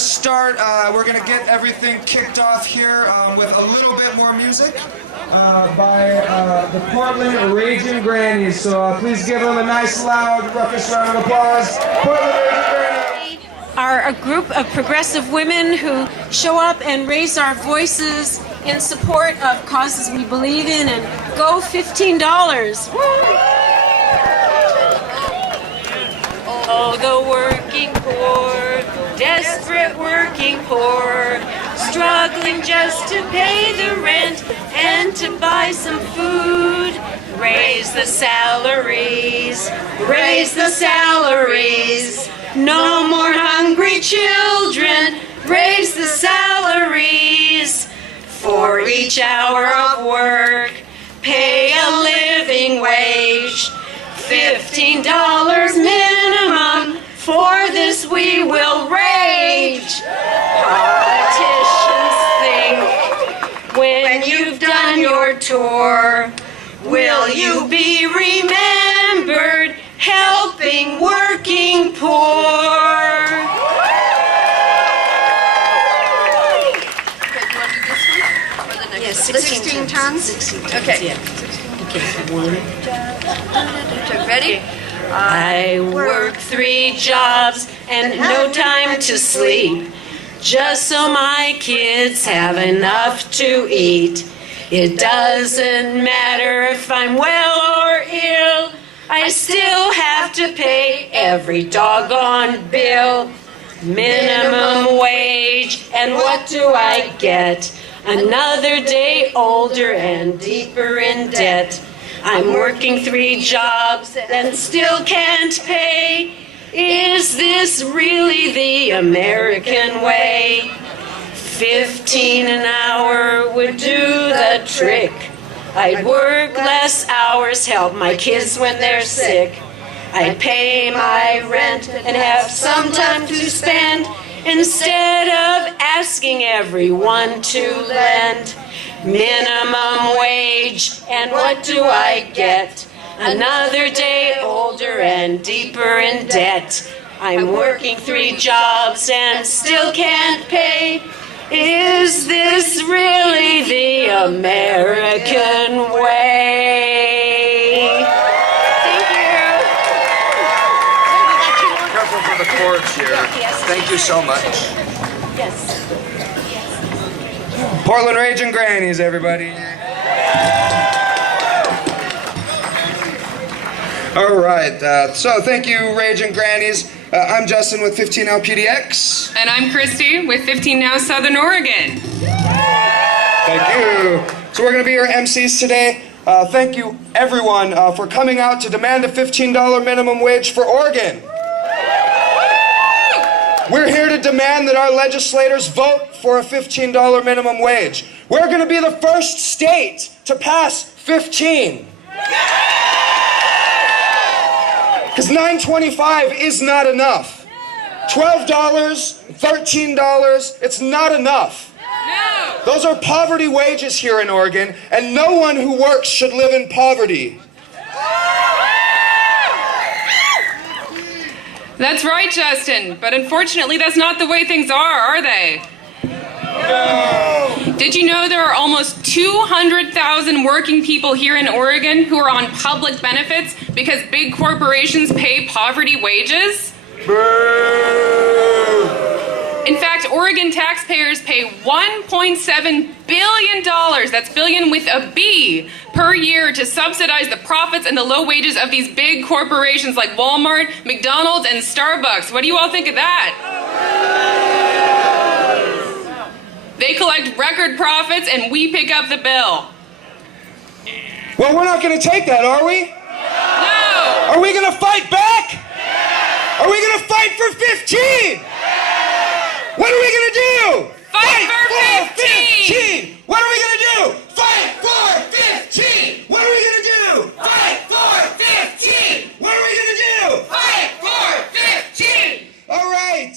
to start, we're going to get everything kicked off here with a little bit more music by the Portland Raging Grannies. So please give them a nice, loud, ruckus round of applause. Portland Raging Grannies are a group of progressive women who show up and raise our voices in support of causes we believe in and go $15. Oh, the working poor, desperate working poor, struggling just to pay the rent and to buy some food. Raise the salaries, raise the salaries. No more hungry children, raise the salaries. For each hour of work, pay a living wage. $15 minimum, for this we will rage. Politicians think, when you've done your tour, will you be remembered helping working poor? Yes, 16 tons. 16 tons. Okay. Yeah. Okay. Ready? I work 3 jobs and no time to sleep, just so my kids have enough to eat. It doesn't matter if I'm well or ill, I still have to pay every doggone bill. Minimum wage, and what do I get? Another day older and deeper in debt. I'm working 3 jobs and still can't pay. Is this really the American way? 15 an hour would do the trick. I'd work less hours, help my kids when they're sick. I'd pay my rent and have some time to spend, instead of asking everyone to lend. Minimum wage, and what do I get? Another day older and deeper in debt. I'm working 3 jobs and still can't pay. Is this really the American way? Thank you. Careful for the cords here. Thank you so much. Yes. Portland Raging Grannies, everybody. All right, so thank you, Raging Grannies. I'm Justin with 15LPDX. And I'm Christy with 15 Now Southern Oregon. Thank you. So we're going to be your MCs today. Thank you, everyone, for coming out to demand a $15 minimum wage for Oregon. We're here to demand that our legislators vote for a $15 minimum wage. We're going to be the first state to pass 15. Because $9.25 is not enough. $12, $13, it's not enough. No. Those are poverty wages here in Oregon, and no one who works should live in poverty. That's right, Justin. But unfortunately, that's not the way things are they? No. Did you know there are almost 200,000 working people here in Oregon who are on public benefits because big corporations pay poverty wages? Boo. In fact, Oregon taxpayers pay $1.7 billion, that's billion with a B, per year to subsidize the profits and the low wages of these big corporations like Walmart, McDonald's, and Starbucks. What do you all think of that? They collect record profits and we pick up the bill. Well, we're not going to take that, are we? No! Are we going to fight back? Are we going to fight for 15? What are we going to do? Fight for 15! What are we going to do? Fight for 15! What are we going to do? Fight for 15! What are we going to do? Fight for 15! All right.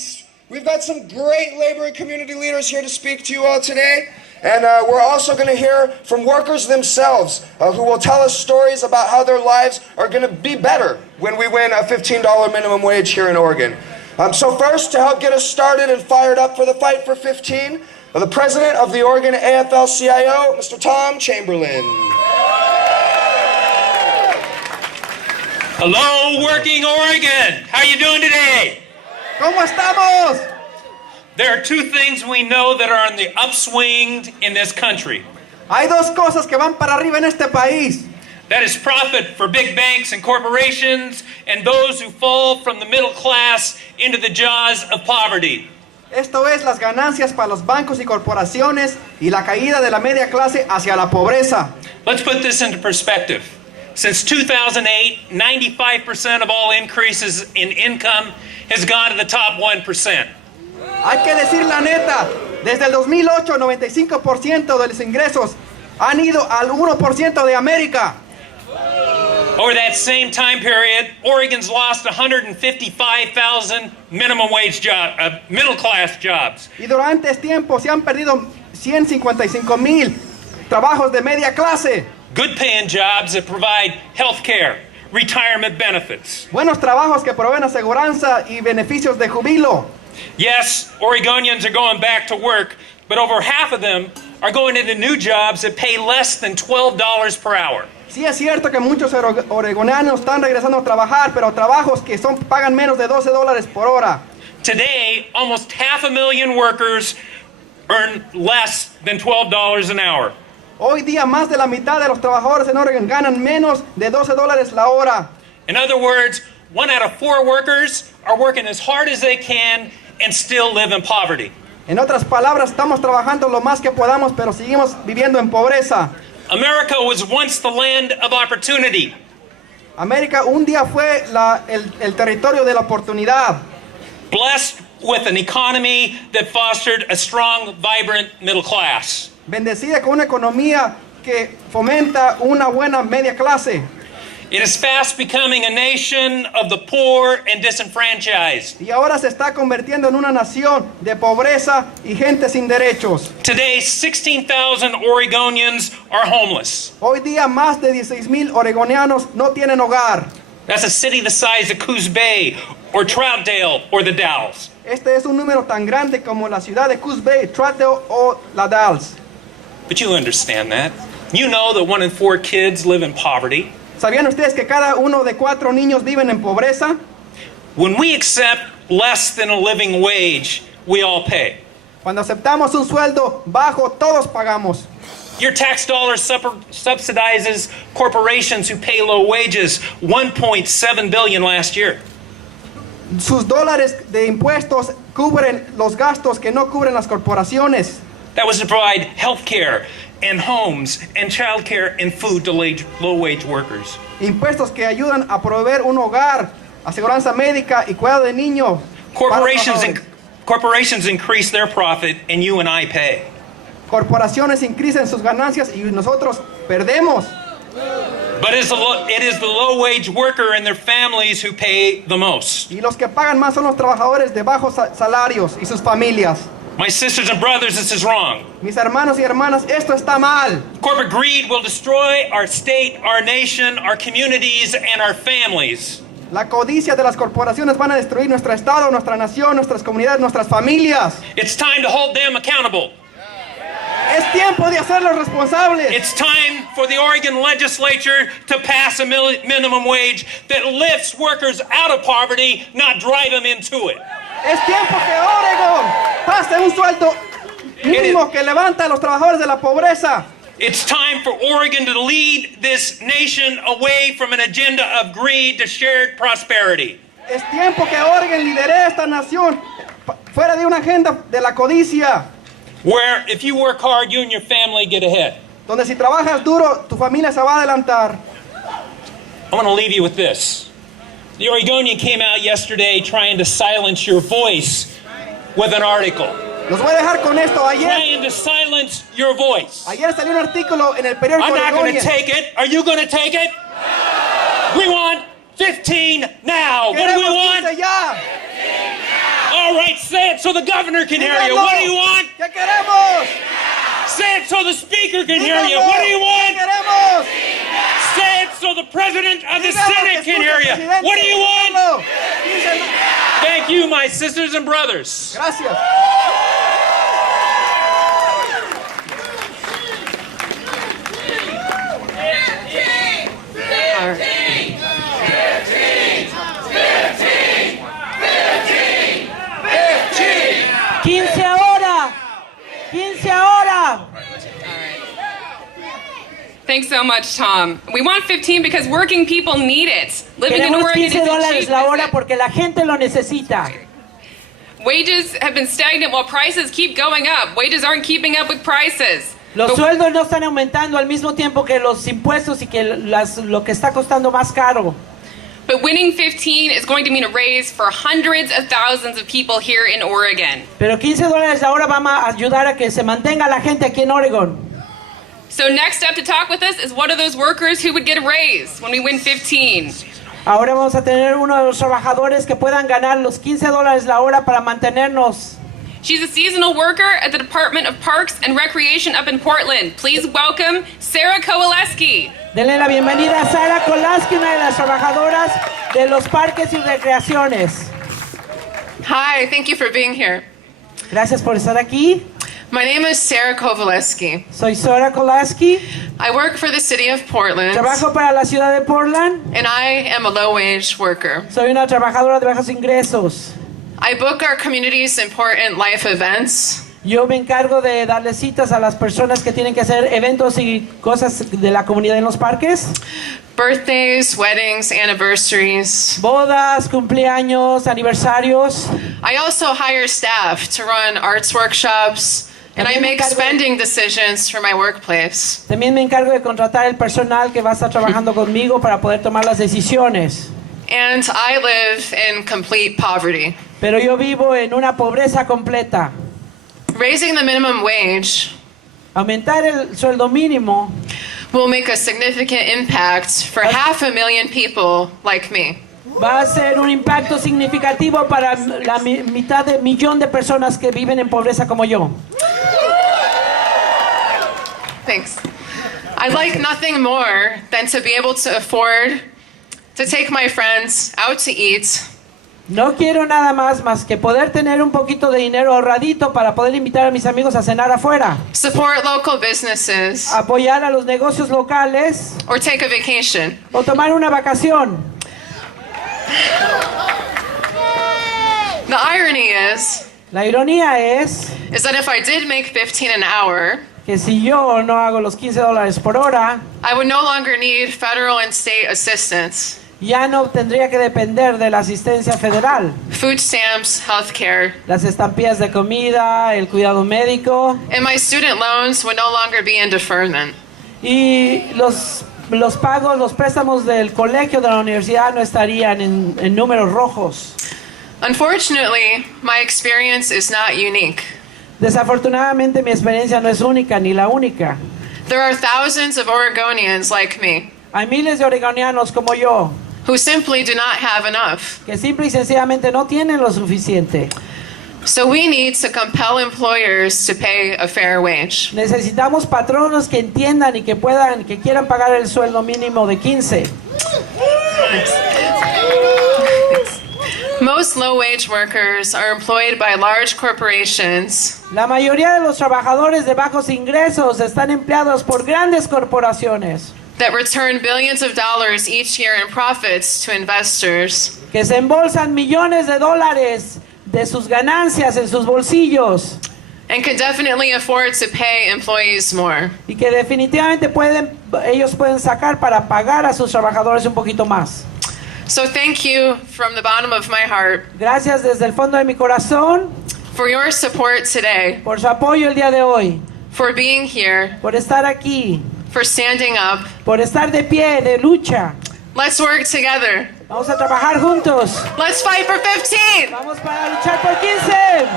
We've got some great labor and community leaders here to speak to you all today. And we're also going to hear from workers themselves who will tell us stories about how their lives are going to be better when we win a $15 minimum wage here in Oregon. So first, to help get us started and fired up for the fight for 15, the president of the Oregon AFL-CIO, Mr. Tom Chamberlain. Hello, working Oregon. How you doing today? ¿Cómo estamos? There are two things we know that are on the upswing in this country. Hay dos cosas que van para arriba en este país. That is profit for big banks and corporations and those who fall from the middle class into the jaws of poverty. Esto es las ganancias para los bancos y corporaciones y la caída de la media clase hacia la pobreza. Let's put this into perspective. Since 2008, 95% of all increases in income has gone to the top 1%. Hay que decir la neta, desde el 2008 95% de los ingresos han ido al 1% de América. Over that same time period, Oregon's lost 155,000 minimum wage middle class jobs. Y durante este tiempo se han perdido 155,000 trabajos de media clase. Good paying jobs that provide health care, retirement benefits. Buenos trabajos que proveen aseguranza y beneficios de jubilo. Yes, Oregonians are going back to work, but over half of them are going into new jobs that pay less than $12 per hour. Sí es cierto que muchos oregonianos están regresando a trabajar, pero trabajos que pagan menos de $12 por hora. Today, almost 500,000 workers earn less than $12 an hour. Hoy día más de la mitad de los trabajadores en Oregon ganan menos de $12 la hora. In other words, 1 out of 4 workers are working as hard as they can and still live in poverty. En otras palabras, estamos trabajando lo más que podamos, pero seguimos viviendo en pobreza. America was once the land of opportunity. América un día fue el territorio de la oportunidad. Blessed with an economy that fostered a strong, vibrant middle class. Bendecida con una economía que fomenta una buena media clase. It is fast becoming a nation of the poor and disenfranchised. Y ahora se está convirtiendo en una nación de pobreza y gente sin derechos. Today, 16,000 Oregonians are homeless. Hoy día más de 16,000 oregonianos no tienen hogar. That's a city the size of Coos Bay or Troutdale or the Dalles. Este es un número tan grande como la ciudad de Coos Bay, Troutdale o La Dalles. But you understand that. You know that 1 in 4 kids live in poverty. ¿Sabían ustedes que cada uno de 4 niños viven en pobreza? When we accept less than a living wage, we all pay. Cuando aceptamos un sueldo bajo, todos pagamos. Your tax dollar subsidizes corporations who pay low wages, $1.7 billion last year. Sus dólares de impuestos cubren los gastos que no cubren las corporaciones. That was to provide health care and homes and child care and food to low-wage workers. Impuestos que ayudan a proveer un hogar, aseguranza médica y cuidado de niños. Corporations increase their profit and you and I pay. Corporaciones increasen sus ganancias y nosotros perdemos. But it is the low-wage worker and their families who pay the most. Y los que pagan más son los trabajadores de bajos salarios y sus familias. My sisters and brothers, this is wrong. Mis hermanos y hermanas, esto está mal. Corporate greed will destroy our state, our nation, our communities, and our families. La codicia de las corporaciones van a destruir nuestro estado, nuestra nación, nuestras comunidades, nuestras familias. It's time to hold them accountable. Es tiempo de hacerlos responsables. It's time for the Oregon legislature to pass a minimum wage that lifts workers out of poverty, not drive them into it. Es tiempo que Oregon pase un sueldo mínimo que levanta a los trabajadores de la pobreza. It's time for Oregon to lead this nation away from an agenda of greed to shared prosperity. Es tiempo que Oregon lidere esta nación fuera de una agenda de la codicia. Where if you work hard, you and your family get ahead. Donde si trabajas duro, tu familia se va a adelantar. I want to leave you with this. The Oregonian came out yesterday trying to silence your voice with an article. Los voy a dejar con esto. Trying to silence your voice. Ayer salió un artículo en el periódico I'm not going Oregonian. to take it. Are you going to take it? No. We want 15 now. What do we want? 15 ya. All right, say it so the governor can hear you. What do you want? ¿Qué queremos? Say it so the speaker can hear you. Díganlo. What do you want? ¿Qué queremos? Say it so the president of the Díganlo, Senate que can hear you. escuche, presidente. What do you want? Díganlo. Thank you, my sisters and brothers. Gracias. Thanks so much, Tom. We want 15 because working people need it. Living in Queremos Oregon isn't $15 cheap, la is hora it? porque la gente lo necesita. Wages have been stagnant while prices keep going up. Wages aren't keeping up with prices. Los But- sueldos no están aumentando al mismo tiempo que los impuestos y que lo que está costando más caro. But winning 15 is going to mean a raise for hundreds of thousands of people here in Oregon. Pero $15 la hora va a ayudar a que se mantenga la gente aquí en Oregon. So next up to talk with us is one of those workers who would get a raise when we win 15. Ahora vamos a tener uno de los trabajadores que puedan ganar los $15 la hora para mantenernos. She's a seasonal worker at the Department of Parks and Recreation up in Portland. Please welcome Sarah Kowaleski. Denle la bienvenida a Sara Kolaski, una de las trabajadoras de los parques y recreaciones. Hi, thank you for being here. Gracias por estar aquí. My name is Sarah Kowaleski. Soy Sara Kolaski. I work for the city of Portland, Trabajo para la ciudad de Portland. and I am a low-wage worker. Soy una trabajadora de bajos ingresos. I book our community's important life events. Yo me encargo de darle citas a las personas que tienen que hacer eventos y cosas de la comunidad en los parques. Birthdays, weddings, anniversaries. Bodas, cumpleaños, aniversarios. I also hire staff to run arts workshops, and I make spending decisions for my workplace. También me encargo de contratar el personal que va a estar trabajando conmigo para poder tomar las decisiones. And I live in complete poverty. Pero yo vivo en una pobreza completa. Raising the minimum wage Aumentar el sueldo mínimo will make a significant impact for 500,000 people like me. va a ser un impacto significativo para la mitad de millón de personas que viven en pobreza como yo. Thanks. I'd like nothing more than to be able to afford to take my friends out to eat, No quiero nada más que poder tener un poquito de dinero ahorradito para poder invitar a mis amigos a cenar afuera, support local businesses, apoyar a los negocios locales or take a vacation. o tomar una vacación. The irony is La ironía es that if I did make 15 an hour, que si yo no hago los $15 por hora, I would no longer need federal and state assistance, ya no tendría que depender de la asistencia federal. food stamps, healthcare, Las estampillas de comida, el cuidado médico and my student loans would no longer be in deferment. y los pagos, los préstamos del colegio, de la universidad no estarían en números rojos. Unfortunately, my experience is not unique. Desafortunadamente mi experiencia no es única ni la única. There are thousands of Oregonians like me Hay miles de oregonianos como yo who simply do not have enough. que simple y sencillamente no tienen lo suficiente. So we need to compel employers to pay a fair wage. Necesitamos patronos que entiendan y que quieran pagar el sueldo mínimo de 15. Most low-wage workers are employed by large corporations La mayoría de los trabajadores de bajos ingresos están empleados por grandes corporaciones that return billions of dollars each year in profits to investors. que se embolsan millones de dólares de sus ganancias en sus bolsillos And can definitely afford to pay employees more. y que definitivamente ellos pueden sacar para pagar a sus trabajadores un poquito más. So thank you from the bottom of my heart Gracias desde el fondo de mi corazón for your support today, por su apoyo el día de hoy, for being here, por estar aquí, for standing up. por estar de pie, de lucha. Let's work together. Vamos a trabajar juntos. Let's fight for 15. Vamos para luchar por 15.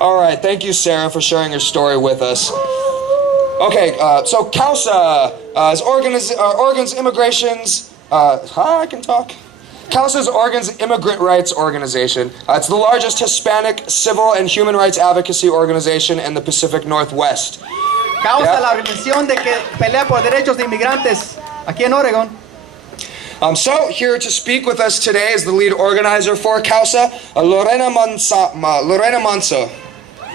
All right, thank you, Sarah, for sharing your story with us. Okay, so CAUSA is Oregon's immigrations. I can talk. CAUSA is Oregon's immigrant rights organization. It's the largest Hispanic civil and human rights advocacy organization in the Pacific Northwest. Causa Yeah. la organización de que pelea por derechos de inmigrantes aquí en Oregon. So here to speak with us today is the lead organizer for Causa, Lorena Manso.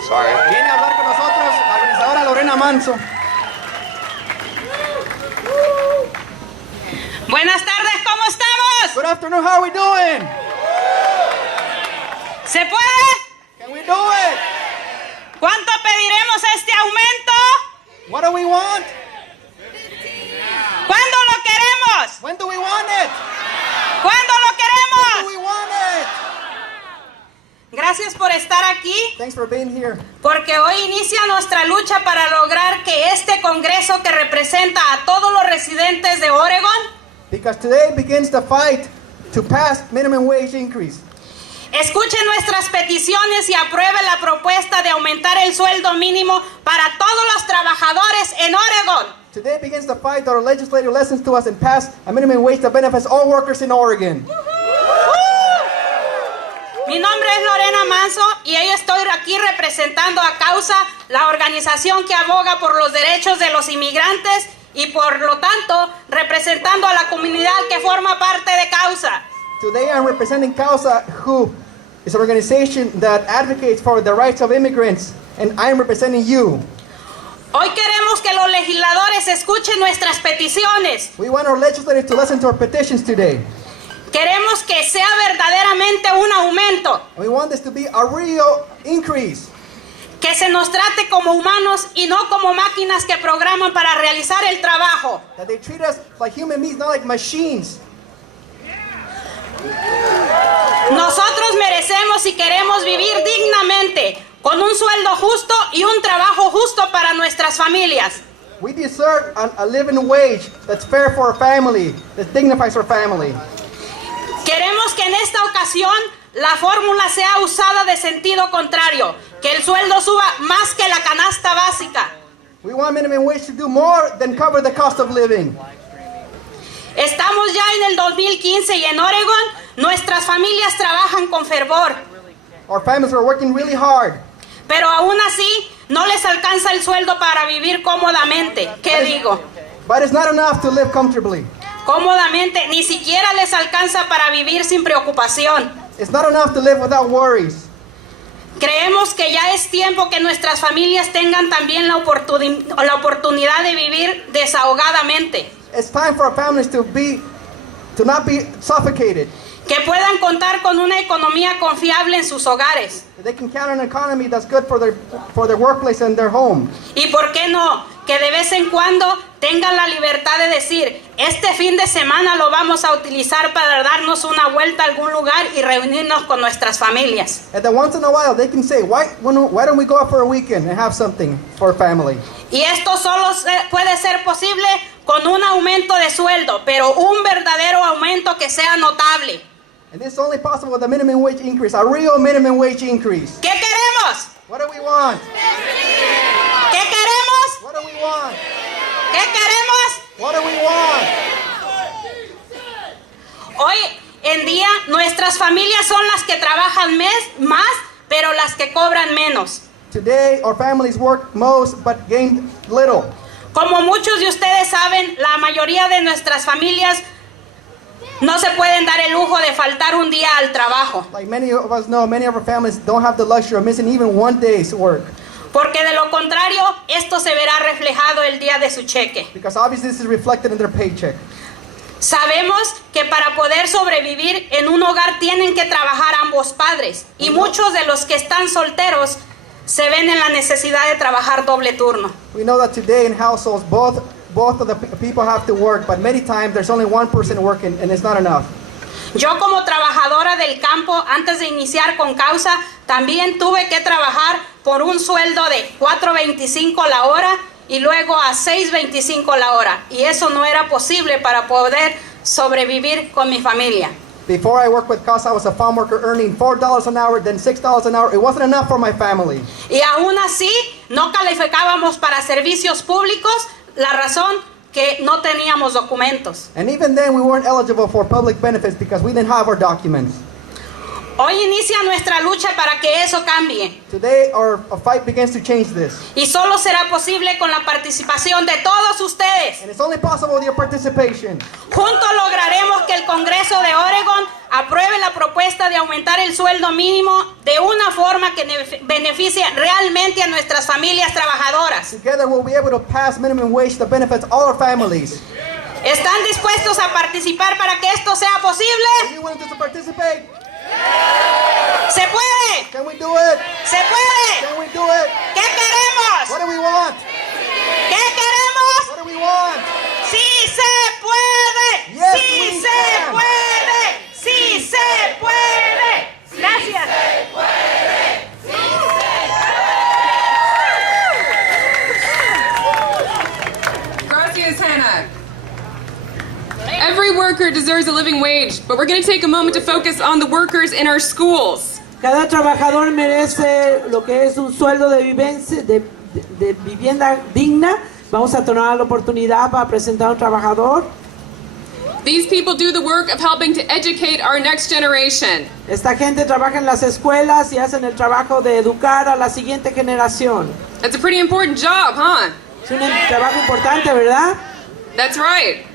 Sorry. Viene a hablar con nosotros la organizadora Lorena Manso. Buenas tardes, ¿cómo estamos? Good afternoon, how are we doing? ¿Se puede? Can we do it? ¿Cuánto pediremos este aumento? What do we want? ¿Cuándo lo queremos? When do we want it? ¿Cuándo lo When do queremos? we want it? Gracias por estar aquí, Thanks for being here. porque hoy inicia nuestra lucha para lograr que este Congreso que representa a todos los residentes de Oregon Because today begins the fight to pass minimum wage increase. escuche nuestras peticiones y apruebe la propuesta de aumentar el sueldo mínimo para todos los trabajadores en Oregon. Today begins the fight that our legislature listens to us and pass a minimum wage that benefits all workers in Oregon. Mi nombre es Lorena Manso y hoy estoy aquí representando a Causa, la organización que aboga por los derechos de los inmigrantes y por lo tanto representando a la comunidad que forma parte de Causa. Today I'm representing Causa, who is an organization that advocates for the rights of immigrants, and I'm representing you. Hoy queremos que los legisladores escuchen nuestras peticiones. We want our legislators to listen to our petitions today. Queremos que sea verdaderamente un aumento, And we want this to be a real increase. que se nos trate como humanos y no como máquinas que programan para realizar el trabajo. That they treat us like human beings, not like machines. Nosotros merecemos y queremos vivir dignamente, con un sueldo justo y un trabajo justo para nuestras familias. We deserve a living wage that's fair for our family, that dignifies our family. Queremos que en esta ocasión la fórmula sea usada de sentido contrario, que el sueldo suba más que la canasta básica. We want minimum wage to do more than cover the cost of living. Estamos ya en el 2015 y en Oregon nuestras familias trabajan con fervor, Our families are working really hard. pero aún así no les alcanza el sueldo para vivir cómodamente. ¿Qué digo? But it's not enough to live comfortably. Cómodamente, ni siquiera les alcanza para vivir sin preocupación. It's not enough to live without worries. Creemos que ya es tiempo que nuestras familias tengan también la oportunidad de vivir desahogadamente, It's time for our families to not be suffocated. que puedan contar con una economía confiable en sus hogares. That they can count on an economy that's good for their workplace and their home. Y por qué no, que de vez en cuando tengan la libertad de decir, este fin de semana lo vamos a utilizar para darnos una vuelta a algún lugar y reunirnos con nuestras familias. And then once in a while they can say, why don't we go out for a weekend and have something for our family? Y esto solo puede ser posible con un aumento de sueldo, pero un verdadero aumento que sea notable. And this is only possible with a minimum wage increase, a real minimum wage increase. ¿Qué queremos? What do we want? ¿Qué queremos? What do we want? ¿Qué queremos? What do we want? Hoy en día nuestras familias son las que trabajan más, pero las que cobran menos. Today, our families work most but gain little. Como muchos de ustedes saben, la mayoría de nuestras familias no se pueden dar el lujo de faltar un día al trabajo, Like many of us know, many of our families don't have the luxury of missing even one day's work. porque de lo contrario, esto se verá reflejado el día de su cheque. Because obviously this is reflected in their paycheck. Sabemos que para poder sobrevivir en un hogar tienen que trabajar ambos padres, y muchos de los que están solteros se ven en la necesidad de trabajar doble turno. We know that today in households, both of the people have to work, but many times there's only one person working and it's not enough. Yo como trabajadora del campo, antes de iniciar con Causa, también tuve que trabajar por un sueldo de $4.25 la hora y luego a $6.25 la hora. Y eso no era posible para poder sobrevivir con mi familia. Before I worked with Casa, I was a farm worker earning $4 an hour, then $6 an hour. It wasn't enough for my family. Y aún así, no calificábamos para servicios públicos, la razón que no teníamos documentos. And even then, we weren't eligible for public benefits because we didn't have our documents. Hoy inicia nuestra lucha para que eso cambie. Today our fight begins to change this. Y solo será posible con la participación de todos ustedes. And it's only possible with your participation. Juntos lograremos que el Congreso de Oregon apruebe la propuesta de aumentar el sueldo mínimo de una forma que beneficie realmente a nuestras familias trabajadoras. Together we'll be able to pass minimum wage that benefits all our families. ¿Están dispuestos a participar para que esto sea posible? Are you willing to participate? ¡Se puede! Can we do it? ¡Se puede! Can we do it? ¿Qué queremos? What do we want? ¿Qué queremos? What do we want? ¡Sí se puede! Yes, ¡Sí we se can. puede! ¡Sí se puede! Gracias. Gracias, Hannah. Every worker deserves a living wage, but we're going to take a moment to focus on the workers in our schools. Cada trabajador merece lo que es un sueldo de vivencia, de vivienda digna. Vamos a tomar la oportunidad para presentar a un trabajador. These people do the work of helping to educate our next generation. Esta gente trabaja en las escuelas y hacen el trabajo de educar a la siguiente generación. That's a pretty important job, huh? Es un trabajo importante, ¿verdad? That's right.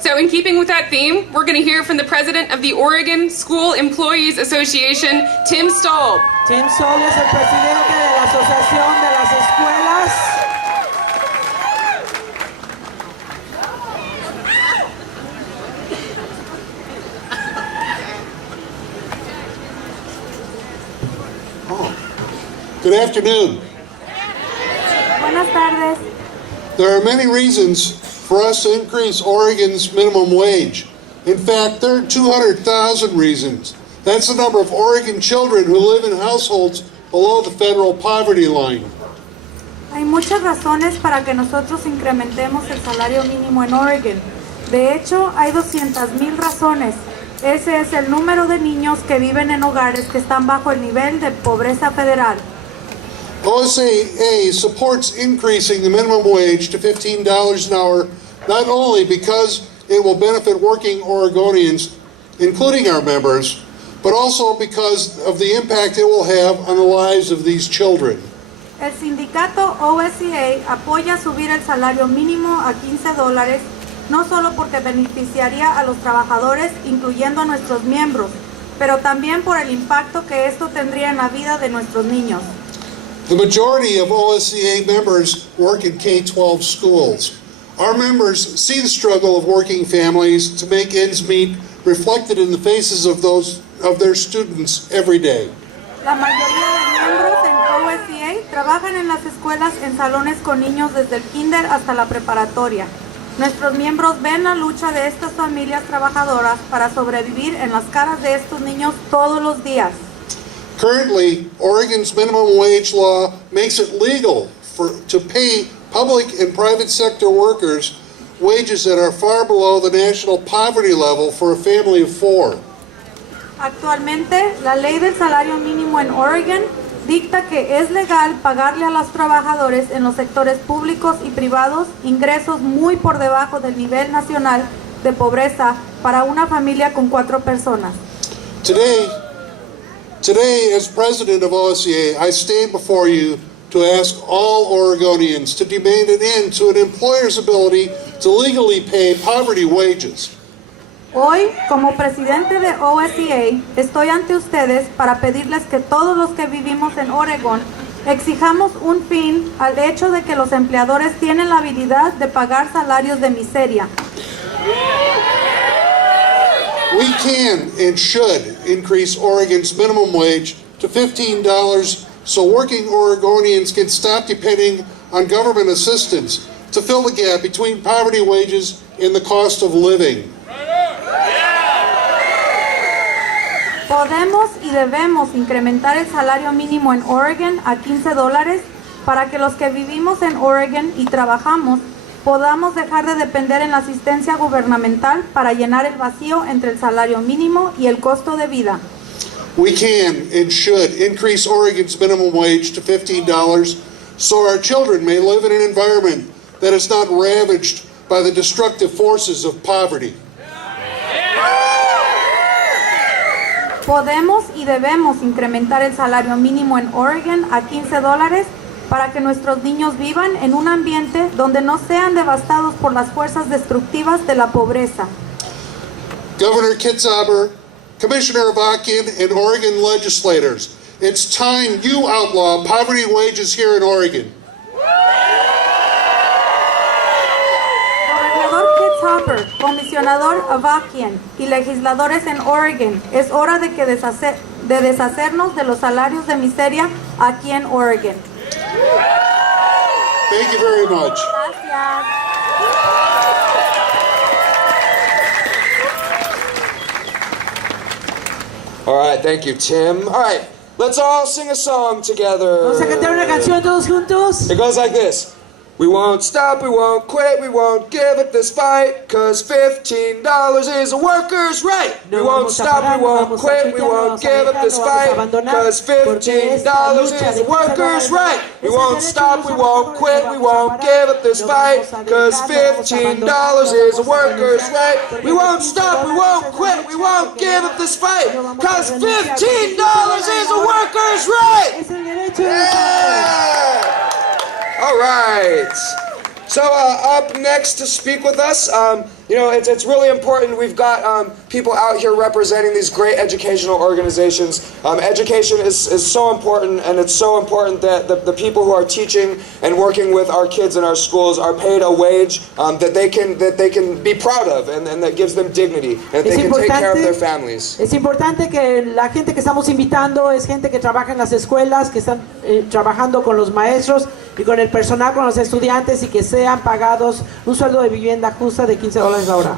So in keeping with that theme, we're going to hear from the president of the Oregon School Employees Association, Tim Stoll. Tim Stoll es el presidente de la Asociación de las Escuelas. Good afternoon. Buenas tardes. There are many reasons for us to increase Oregon's minimum wage. In fact, there are 200,000 reasons. That's the number of Oregon children who live in households below the federal poverty line. Hay muchas razones para que nosotros incrementemos el salario mínimo en Oregon. De hecho, hay 200,000 razones. Ese es el número de niños que viven en hogares que están bajo el nivel de pobreza federal. OSAA supports increasing the minimum wage to $15 an hour, not only because it will benefit working Oregonians, including our members, but also because of the impact it will have on the lives of these children. El sindicato OSAA apoya subir el salario mínimo a $15, no solo porque beneficiaría a los trabajadores, incluyendo a nuestros miembros, pero también por el impacto que esto tendría en la vida de nuestros niños. The majority of OSCA members work in K-12 schools. Our members see the struggle of working families to make ends meet reflected in the faces of their students every day. La mayoría de miembros en OSCA trabajan en las escuelas en salones con niños desde el kinder hasta la preparatoria. Nuestros miembros ven la lucha de estas familias trabajadoras para sobrevivir en las caras de estos niños todos los días. Currently, Oregon's minimum wage law makes it legal to pay public and private sector workers wages that are far below the national poverty level for a family of four. Actualmente, la ley del salario mínimo en Oregon dicta que es legal pagarle a los trabajadores en los sectores públicos y privados ingresos muy por debajo del nivel nacional de pobreza para una familia con 4 personas. Today, as president of OSCA, I stand before you to ask all Oregonians to demand an end to an employer's ability to legally pay poverty wages. Hoy, como presidente de OSCA, estoy ante ustedes para pedirles que todos los que vivimos en Oregón exijamos un fin al hecho de que los empleadores tienen la habilidad de pagar salarios de miseria. We can and should increase Oregon's minimum wage to $15 so working Oregonians can stop depending on government assistance to fill the gap between poverty wages and the cost of living. Podemos y debemos incrementar el salario mínimo en Oregon a $15 para que los que vivimos en Oregon y trabajamos podamos dejar de depender en la asistencia gubernamental para llenar el vacío entre el salario mínimo y el costo de vida. We can and should increase Oregon's minimum wage to $15 so our children may live in an environment that is not ravaged by the destructive forces of poverty. Podemos y debemos incrementar el salario mínimo en Oregon a $15 para que nuestros niños vivan en un ambiente donde no sean devastados por las fuerzas destructivas de la pobreza. Governor Kitzhaber, Commissioner Avakian, and Oregon legislators, it's time you outlaw poverty wages here in Oregon. Gobernador Kitzhaber, comisionador Avakian y legisladores en Oregon, es hora de deshacernos de los salarios de miseria aquí en Oregon. Thank you very much. Gracias. All right, thank you, Tim. All right, let's all sing a song together. Vamos a cantar una canción todos juntos. It goes like this. We won't stop, we won't quit, we won't give it this fight, cause $15 is a worker's right. We won't stop, we won't quit, we won't give it this fight, cause $15 is a worker's right. We won't stop, we won't quit, we won't give it this fight, cause $15 is a worker's right. We won't stop, we won't quit, we won't give it this fight, cause $15 is a worker's right. Yeah! All right. So up next to speak with us, it's really important. We've got people out here representing these great educational organizations. Education is so important, and it's so important that the people who are teaching and working with our kids in our schools are paid a wage that they can be proud of, and that gives them dignity, and they can take care of their families. Es importante que la gente que estamos invitando es gente que trabaja en las escuelas, que están trabajando con los maestros y con el personal, con los estudiantes, y que sean pagados un sueldo de vivienda justa de $15 la hora.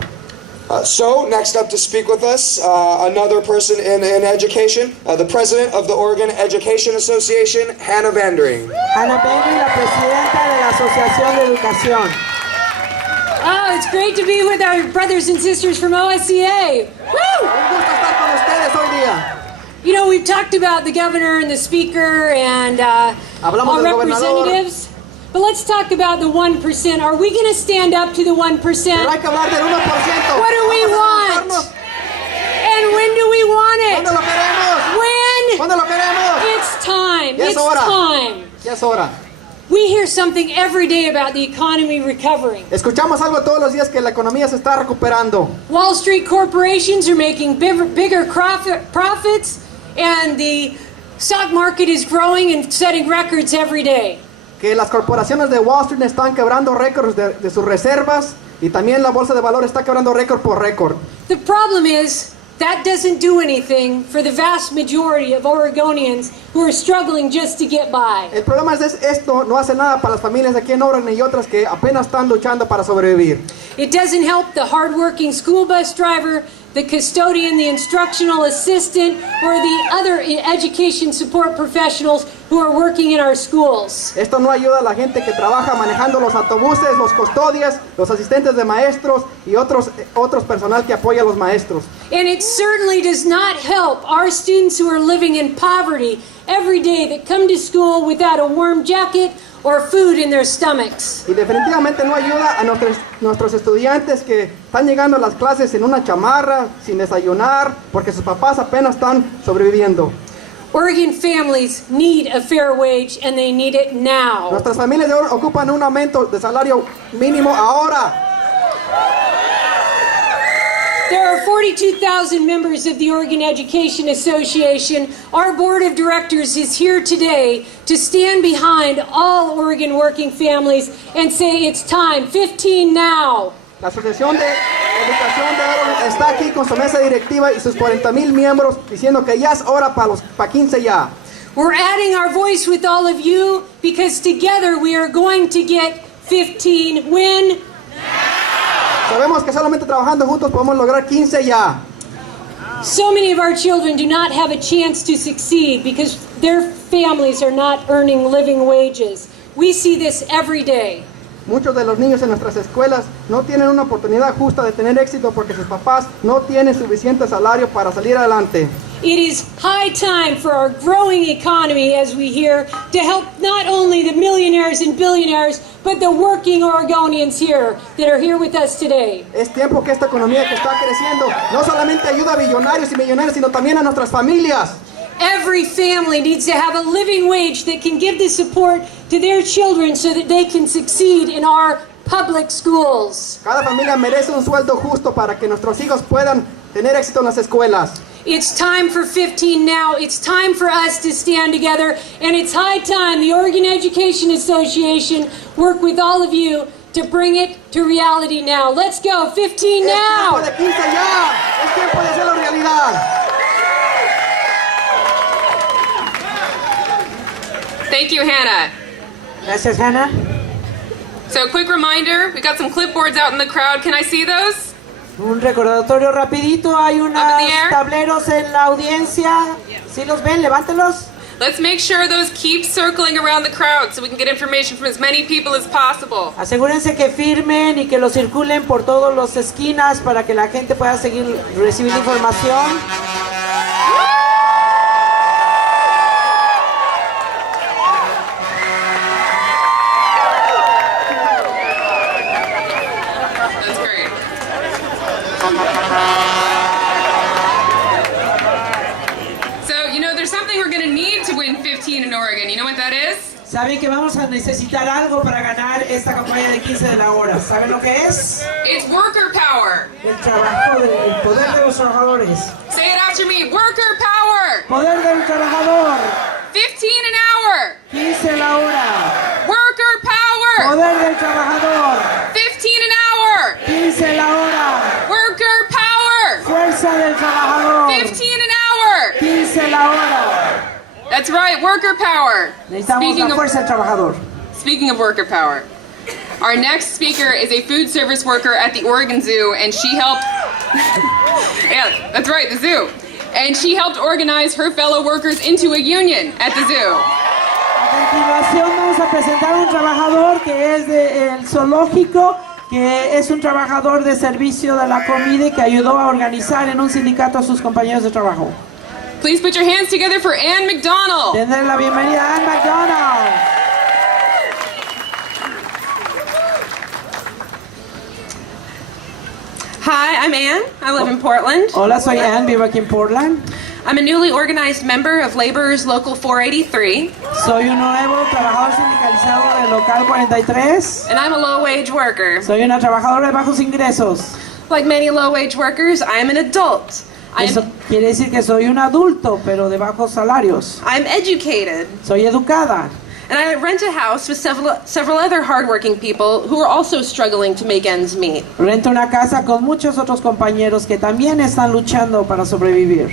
So, next up to speak with us, another person in education, the president of the Oregon Education Association, Hannah Vandering. Hannah Vandering, la presidenta de la Asociación de Educación. Oh, it's great to be with our brothers and sisters from OSCA. Woo! Un gusto estar con ustedes hoy día. You know, we've talked about the governor and the speaker and all representatives. But let's talk about the 1%. Are we going to stand up to the 1%? Pero hay que hablar del 1%. What do we want? And when do we want it? ¿Cuándo lo queremos? When? ¿Cuándo lo queremos? It's time. Ya es It's hora. time. Ya es hora. We hear something every day about the economy recovering. Escuchamos algo todos los días que la economía se está recuperando. Wall Street corporations are making bigger profits, and the stock market is growing and setting records every day. Que las corporaciones de Wall Street están quebrando récords de sus reservas, y también la bolsa de valores está quebrando récord por récord. The problem is that doesn't do anything for the vast majority of Oregonians who are struggling just to get by. El problema es esto no hace nada para las familias de aquí en Oregon y otras que apenas están luchando para sobrevivir. It doesn't help the hardworking school bus driver, the custodian, the instructional assistant, or the other education support professionals who are working in our schools. Esto no ayuda a la gente que trabaja manejando los autobuses, los custodias, los asistentes de maestros y otros personal que apoya a los maestros. And it certainly does not help our students who are living in poverty every day that come to school without a warm jacket or food in their stomachs. Y definitivamente no ayuda a nuestros estudiantes que están llegando a las clases en una chamarra, sin desayunar, porque sus papás apenas están sobreviviendo. Oregon families need a fair wage, and they need it now. Nuestras familias de Oregon ocupan un aumento de salario mínimo ahora. There are 42,000 members of the Oregon Education Association. Our board of directors is here today to stand behind all Oregon working families and say it's time, 15 now. La Asociación de Educación de Oregon está aquí con su mesa directiva y sus 40,000 miembros diciendo que ya es hora para 15 ya. We're adding our voice with all of you because together we are going to get 15 when? Sabemos que solamente trabajando juntos podemos lograr 15 ya. So many of our children do not have a chance to succeed because their families are not earning living wages. We see this every day. Muchos de los niños en nuestras escuelas no tienen una oportunidad justa de tener éxito porque sus papás no tienen suficiente salario para salir adelante. It is high time for our growing economy, as we hear, to help not only the millionaires and billionaires, but the working Oregonians here that are here with us today. Es tiempo que esta economía que está creciendo no solamente ayuda a billonarios y millonarios, sino también a nuestras familias. Every family needs to have a living wage that can give the support to their children so that they can succeed in our public schools. Cada familia merece un sueldo justo para que nuestros hijos puedan tener éxito en las escuelas. It's time for 15 now. It's time for us to stand together, and it's high time the Oregon Education Association work with all of you to bring it to reality now. Let's go, 15 now. Es tiempo de 15 ya. Es tiempo de hacerlo realidad. Thank you, Hannah. Gracias, Hannah. So, quick reminder, we got some clipboards out in the crowd. Can I see those? Un recordatorio rapidito, hay unos Up in the air. tableros en la audiencia. ¿Sí los ven? Levántenlos. Let's make sure those keep circling around the crowd so we can get information from as many people as possible. Asegúrense que firmen y que lo circulen por todas las esquinas para que la gente pueda seguir recibiendo información. That's great. So, there's something we're going to need to win 15 in Oregon. You know what that is? Saben que vamos a necesitar algo para ganar esta campaña de 15 de la hora. ¿Saben lo que es? It's worker power. El trabajo, el poder de los trabajadores. Say it after me. Worker power. Poder del trabajador. 15 an hour. 15 la hora. Worker power. Poder del trabajador. 15 an hour. 15 la hora. Worker power. Fuerza del trabajador. 15 an hour. 15 la hora. That's right, worker power. Necesitamos la fuerza del trabajador. Speaking of worker power, our next speaker is a food service worker at the Oregon Zoo, and she helped. Yeah, that's right, the zoo. And she helped organize her fellow workers into a union at the zoo. A continuación vamos a presentar a un trabajador que es del zoológico, que es un trabajador de servicio de la comida y que ayudó a organizar en un sindicato a sus compañeros de trabajo. Please put your hands together for Ann McDonald. Denle la bienvenida a Ann McDonald. Hi, I'm Ann. I live in Portland. Hola, soy Ann, vivo aquí en Portland. I'm a newly organized member of Laborers Local 483. Soy un nuevo trabajador sindicalizado del local 43. And I'm a low-wage worker. Soy una trabajadora de bajos ingresos. Like many low-wage workers, I am an adult. Eso quiere decir que soy un adulto, pero de bajos salarios. I'm educated. Soy educada. And I rent a house with several other hardworking people who are also struggling to make ends meet. Rento una casa con muchos otros compañeros que también están luchando para sobrevivir.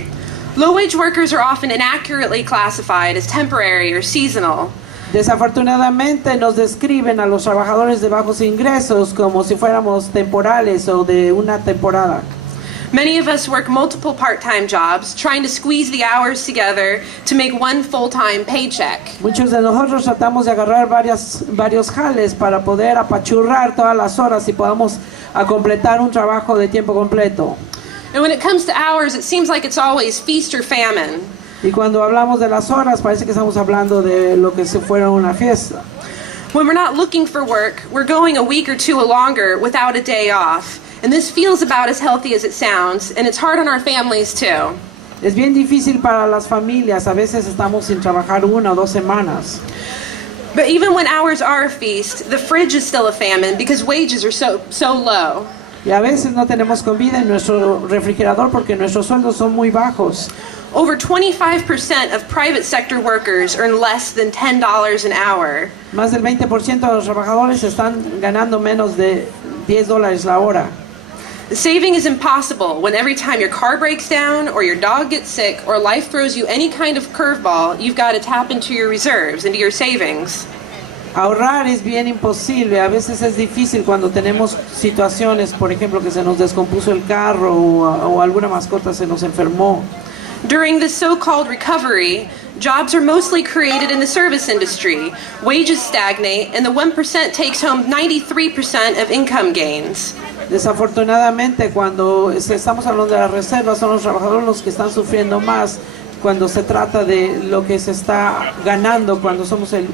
Low-wage workers are often inaccurately classified as temporary or seasonal. Desafortunadamente nos describen a los trabajadores de bajos ingresos como si fuéramos temporales o de una temporada. Many of us work multiple part-time jobs, trying to squeeze the hours together to make one full-time paycheck. Muchos de nosotros tratamos de agarrar varios jales para poder apachurrar todas las horas y podamos completar un trabajo de tiempo completo. And when it comes to hours, it seems like it's always feast or famine. Y cuando hablamos de las horas, parece que estamos hablando de lo que si fuera una fiesta. When we're not looking for work, we're going a week or two longer without a day off. And this feels about as healthy as it sounds, and it's hard on our families too. Es bien difícil para las familias, a veces estamos sin trabajar 1 o 2 semanas. But even when hours are a feast, the fridge is still a famine because wages are so low. Y a veces no tenemos comida en nuestro refrigerador porque nuestros sueldos son muy bajos. Over 25% of private sector workers earn less than $10 an hour. Más del 20% de los trabajadores están ganando menos de $10 la hora. The saving is impossible when every time your car breaks down or your dog gets sick or life throws you any kind of curveball, you've got to tap into your reserves, into your savings. Ahorrar es bien imposible, a veces es difícil cuando tenemos situaciones, por ejemplo, que se nos descompuso el carro o alguna mascota se nos enfermó. During this so-called recovery, jobs are mostly created in the service industry, wages stagnate, and the 1% takes home 93% of income gains. Desafortunadamente, cuando estamos hablando de las reservas, son los trabajadores los que están sufriendo más cuando se trata de lo que se está ganando, cuando somos el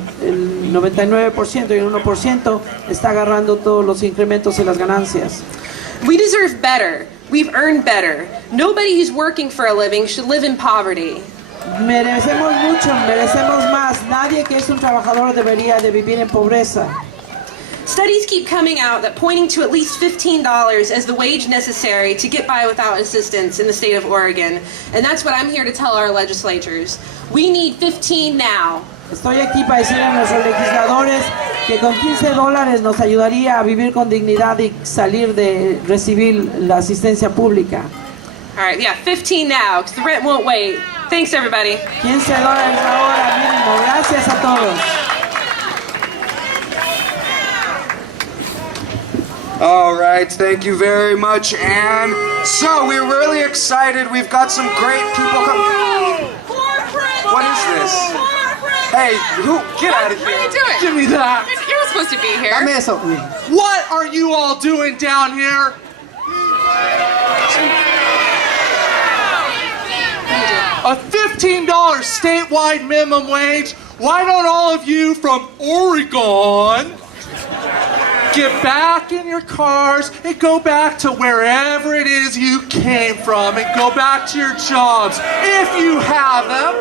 99% y el 1% está agarrando todos los incrementos y las ganancias. We deserve better. We've earned better. Nobody who's working for a living should live in poverty. Merecemos mucho, merecemos más. Nadie que es un trabajador debería de vivir en pobreza. Studies keep coming out that pointing to at least $15 as the wage necessary to get by without assistance in the state of Oregon. And that's what I'm here to tell our legislators. We need 15 now. Estoy aquí para decirle a nuestros legisladores que con $15 nos ayudaría a vivir con dignidad y salir de recibir la asistencia pública. All right, yeah, 15 now, because the rent won't wait. Thanks, everybody. $15 ahora mínimo. Gracias a todos. All right, thank you very much, Anne. So we're really excited. We've got some great people coming. What is this? Hey, get out of here. What are you doing? Give me that. You're not supposed to be here. Dame eso. What are you all doing down here? A $15 statewide minimum wage? Why don't all of you from Oregon get back in your cars and go back to wherever it is you came from and go back to your jobs, if you have them?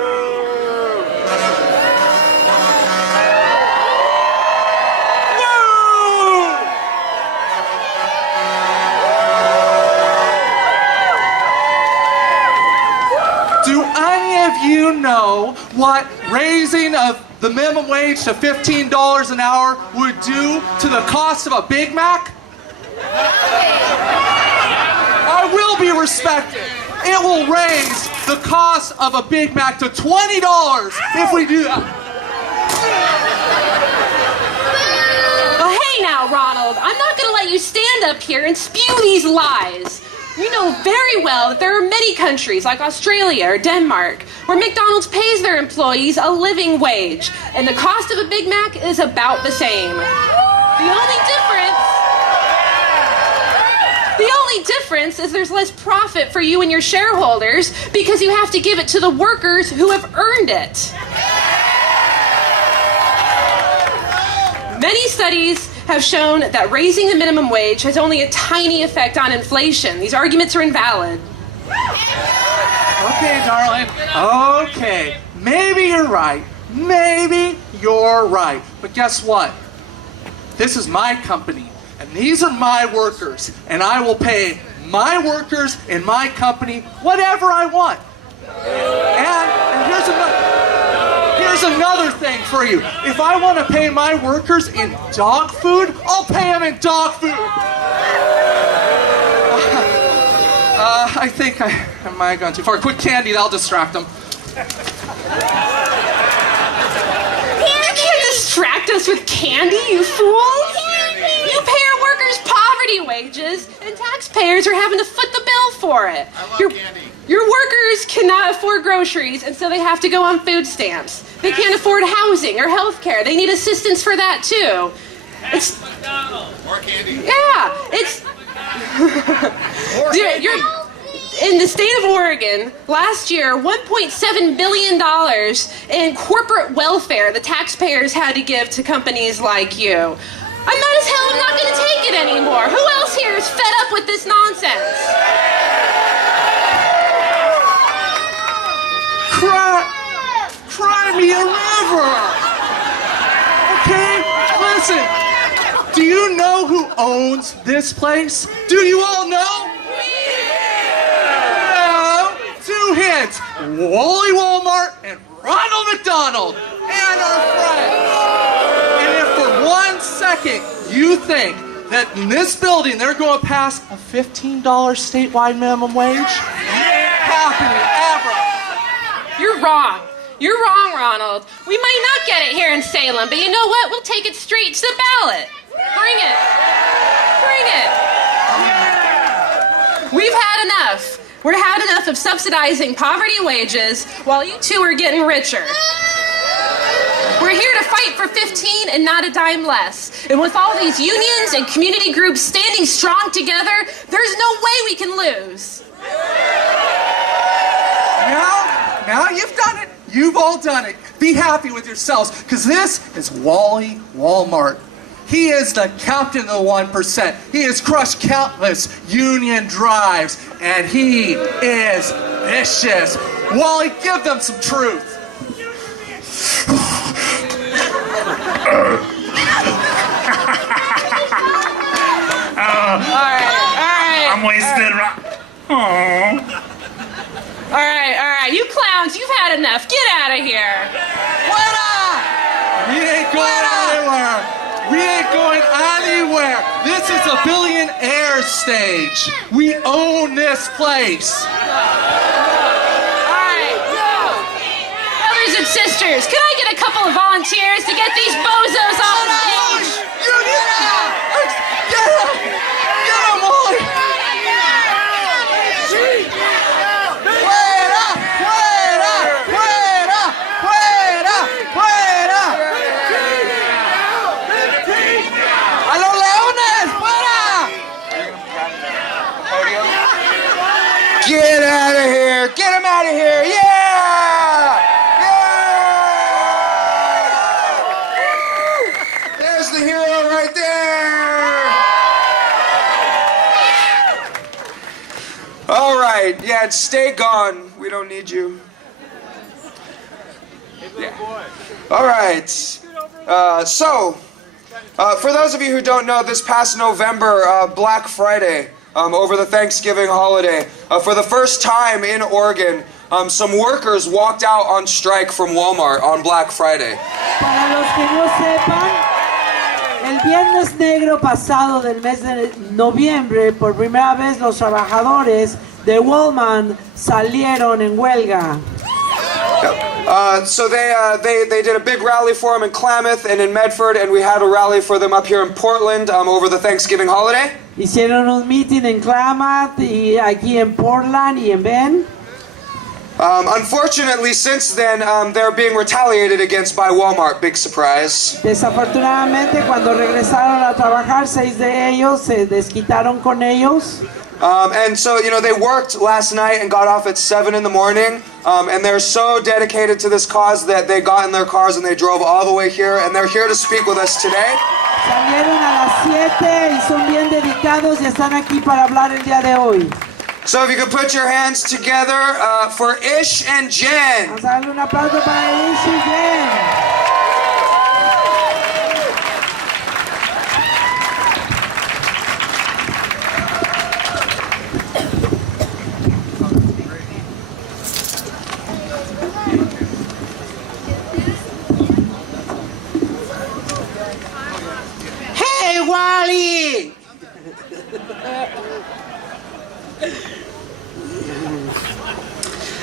Do any of you know what raising of the minimum wage to $15 an hour would do to the cost of a Big Mac? I will be respected. It will raise the cost of a Big Mac to $20 if we do that. Well, hey now, Ronald, I'm not going to let you stand up here and spew these lies. You know very well that there are many countries like Australia or Denmark where McDonald's pays their employees a living wage, and the cost of a Big Mac is about the same. The only difference is there's less profit for you and your shareholders because you have to give it to the workers who have earned it. Many studies have shown that raising the minimum wage has only a tiny effect on inflation. These arguments are invalid. Okay, darling. Okay. Maybe you're right. Maybe you're right. But guess what? This is my company, and these are my workers, and I will pay my workers in my company whatever I want. And here's another thing for you. If I want to pay my workers in dog food, I'll pay them in dog food. I think I might have gone too far. Quick candy, that'll distract them. You can't distract us with candy, you fools! You pay our workers poverty wages, and taxpayers are having to foot the bill for it. Your workers cannot afford groceries, and so they have to go on food stamps. They can't afford housing or health care. They need assistance for that, too. It's McDonald's. More candy. Yeah, it's... In the state of Oregon, last year, $1.7 billion in corporate welfare the taxpayers had to give to companies like you. I'm mad as hell. I'm not going to take it anymore. Who else here is fed up with this nonsense? Cry me a river. Okay? Listen. Do you know who owns this place? Do you all know? Well, 2 hints. Wally Walmart and Ronald McDonald and our friends. And if for 1 second you think that in this building they're going to pass a $15 statewide minimum wage, ain't happening ever. You're wrong. You're wrong, Ronald. We might not get it here in Salem, but you know what? We'll take it straight to the ballot. Bring it. Bring it. We've had enough. We've had enough of subsidizing poverty wages while you two are getting richer. We're We're here to fight for 15 and not a dime less. And with all these unions and community groups standing strong together, there's no way we can lose. Now you've done it. You've all done it. Be happy with yourselves, because this is Wally Walmart. He is the captain of the 1%. He has crushed countless union drives, and he is vicious. Wally, give them some truth. All right. I'm wasted. Aww. All right. You clowns, you've had enough. Get out of here. We ain't going anywhere. We ain't going anywhere. This is a billionaire stage. We own this place. All right. Brothers and sisters, can I get a couple of volunteers to get these bozos off the stage? Get him, Wally. Get out of here! Get him out of here! Yeah! Yeah! There's the hero right there! All right, yeah, stay gone. We don't need you. Yeah. All right. For those of you who don't know, this past November, Black Friday, over the Thanksgiving holiday, for the first time in Oregon, some workers walked out on strike from Walmart on Black Friday. Para los que no sepan, el Viernes Negro pasado del mes de noviembre, por primera vez los trabajadores de Walmart salieron en huelga. So they did a big rally for them in Klamath and in Medford, and we had a rally for them up here in Portland over the Thanksgiving holiday. Hicieron un meeting en Klamath y aquí en Portland y en Bend. Unfortunately, since then, they're being retaliated against by Walmart. Big surprise. Desafortunadamente, cuando regresaron a trabajar, 6 de ellos se desquitaron con ellos. And so, they worked last night and got off at 7 in the morning. And they're so dedicated to this cause that they got in their cars and they drove all the way here. And they're here to speak with us today. Salieron a las 7 y son bien dedicados y están aquí para hablar el día de hoy. So if you could put your hands together for Ish and Jen. Vamos a darle un aplauso para Ish y Jen. Hey, Wally!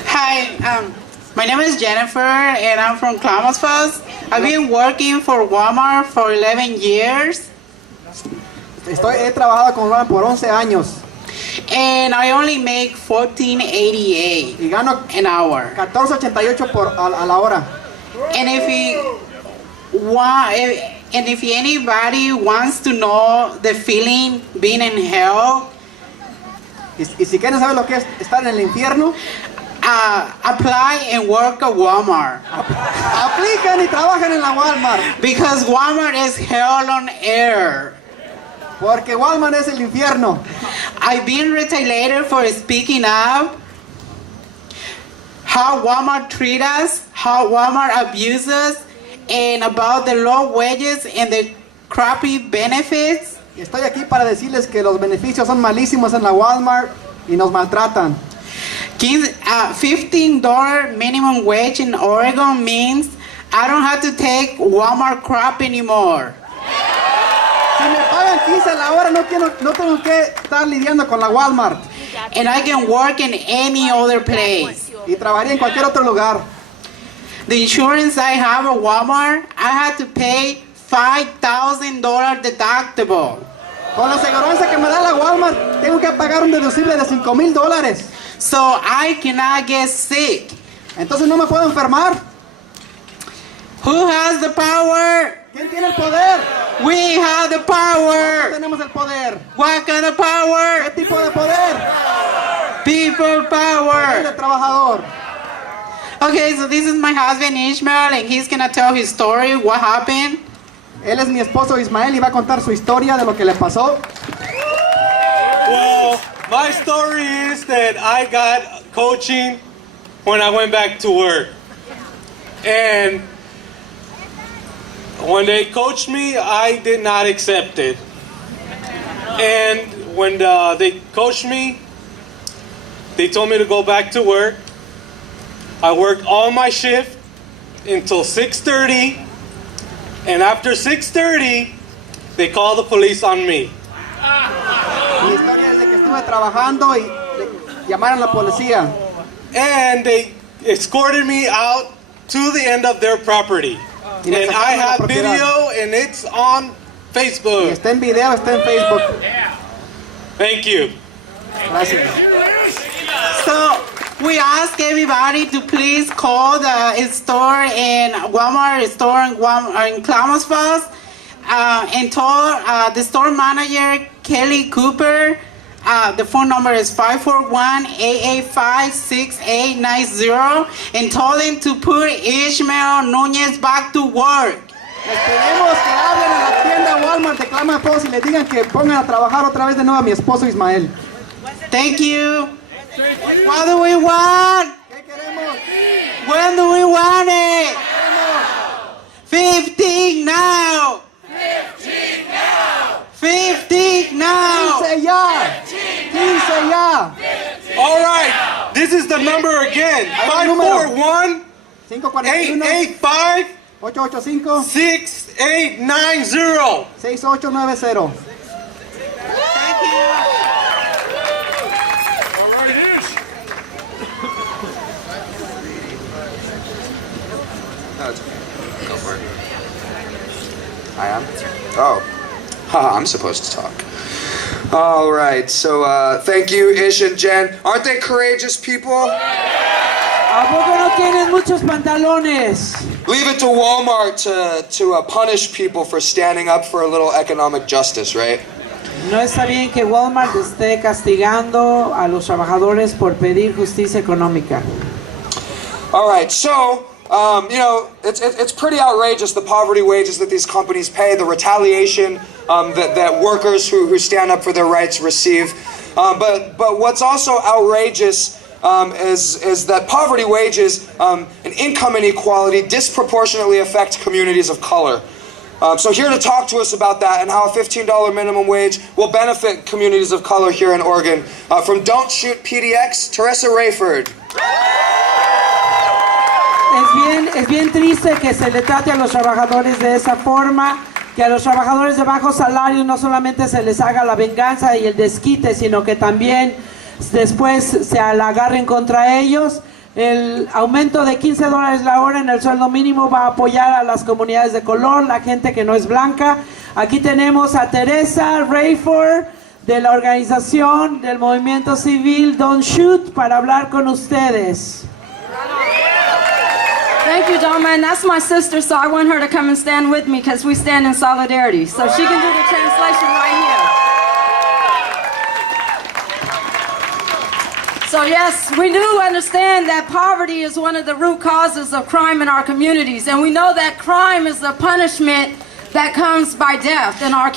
Hi, my name is Jennifer and I'm from Klamath. I've been working for Walmart for 11 years. He trabajado con Walmart por 11 años. And I only make $14.88 y gano an hour. $14.88 a la hora. And if anybody wants to know the feeling being in hell, y si quieren saber lo que es estar en el infierno, apply and work at Walmart. Aplican y trabajan en la Walmart. Because Walmart is hell on air. Porque Walmart es el infierno. I've been retaliated for speaking up. How Walmart treats us, how Walmart abuses us, and about the low wages and the crappy benefits. Y estoy aquí para decirles que los beneficios son malísimos en la Walmart y nos maltratan. $15 minimum wage in Oregon means I don't have to take Walmart crap anymore. Si me pagan 15 la hora, no tengo que estar lidiando con la Walmart. And I can work in any other place. Y trabajaría en cualquier otro lugar. The insurance I have at Walmart, I had to pay $5,000 deductible. Con la aseguranza que me da la Walmart, tengo que pagar un deducible de $5,000. So I cannot get sick. Entonces no me puedo enfermar. Who has the power? ¿Quién tiene el poder? We have the power. Tenemos el poder. What kind of power? ¿Qué tipo de poder? People El power. trabajador. Okay, so this is my husband Ishmael, and he's gonna tell his story, what happened. Él es mi esposo Ismael y va a contar su historia de lo que le pasó. Well, my story is that I got coaching when I went back to work. And when they coached me, I did not accept it. And when they coached me, they told me to go back to work. I worked all my shift until 6:30. And after 6:30, they called the police on me. Mi historia es de que estuve trabajando y llamaron a la policía. And they escorted me out to the end of their property. And I have video and it's on Facebook. Está en video, está en Facebook. Thank you. Gracias. So we ask everybody to please call the store in Walmart store in Klamath Falls and told the store manager Kelly Cooper. The phone number is 541-885-6890 and told him to put Ishmael Núñez back to work. Les pedimos que hablen a la tienda Walmart de Klamath Falls y le digan que pongan a trabajar otra vez de nuevo a mi esposo Ismael. Thank you. What do we want? ¿Qué queremos? When do we want it? 15 now. 15 now! 15 now. 15 ya. 15 ya. All right, this is the number again. 541-885-6890. 6890. Thank you. Go for it. I am? Oh. Haha, I'm supposed to talk. All right, so thank you, Ish and Jen. Aren't they courageous people? ¿A poco no tienen muchos pantalones? Leave it to Walmart to punish people for standing up for a little economic justice, right? No está bien que Walmart esté castigando a los trabajadores por pedir justicia económica. All right, so it's pretty outrageous, the poverty wages that these companies pay, the retaliation that workers who stand up for their rights receive. But what's also outrageous is that poverty wages and income inequality disproportionately affect communities of color. So here to talk to us about that and how a $15 minimum wage will benefit communities of color here in Oregon, from Don't Shoot PDX, Teresa Rayford. Es bien triste que se le trate a los trabajadores de esa forma, que a los trabajadores de bajos salarios no solamente se les haga la venganza y el desquite, sino que también después se la agarren contra ellos. El aumento de $15 la hora en el sueldo mínimo va a apoyar a las comunidades de color, la gente que no es blanca. Aquí tenemos a Teresa Rayford de la organización del movimiento civil Don't Shoot para hablar con ustedes. Thank you, Doma, and that's my sister, so I want her to come and stand with me because we stand in solidarity. So she can do the translation right here. So yes, we do understand that poverty is one of the root causes of crime in our communities, and we know that crime is the punishment that comes by death in our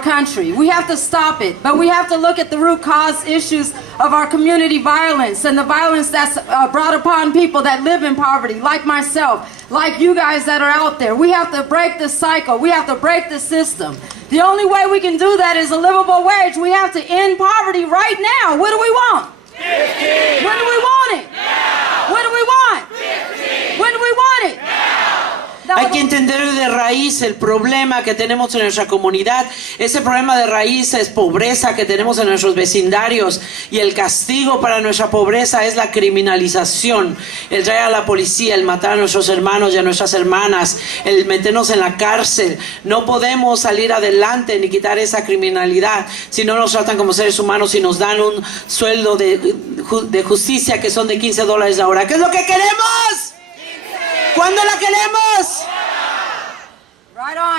country. We have to stop it, but we have to look at the root cause issues of our community violence and the violence that's brought upon people that live in poverty, like myself, like you guys that are out there. We have to break the cycle. We have to break the system. The only way we can do that is a livable wage. We have to end poverty right now. What do we want? 15. When do we want it? Now. What do we want? 15. When do we want it? Now. Hay que entender de raíz el problema que tenemos en nuestra comunidad. Ese problema de raíz es pobreza que tenemos en nuestros vecindarios, y el castigo para nuestra pobreza es la criminalización, el traer a la policía, el matar a nuestros hermanos y a nuestras hermanas, el meternos en la cárcel. No podemos salir adelante ni quitar esa criminalidad si no nos tratan como seres humanos y nos dan un sueldo de justicia que son de $15 la hora. ¿Qué es lo que queremos? ¿Cuándo la queremos?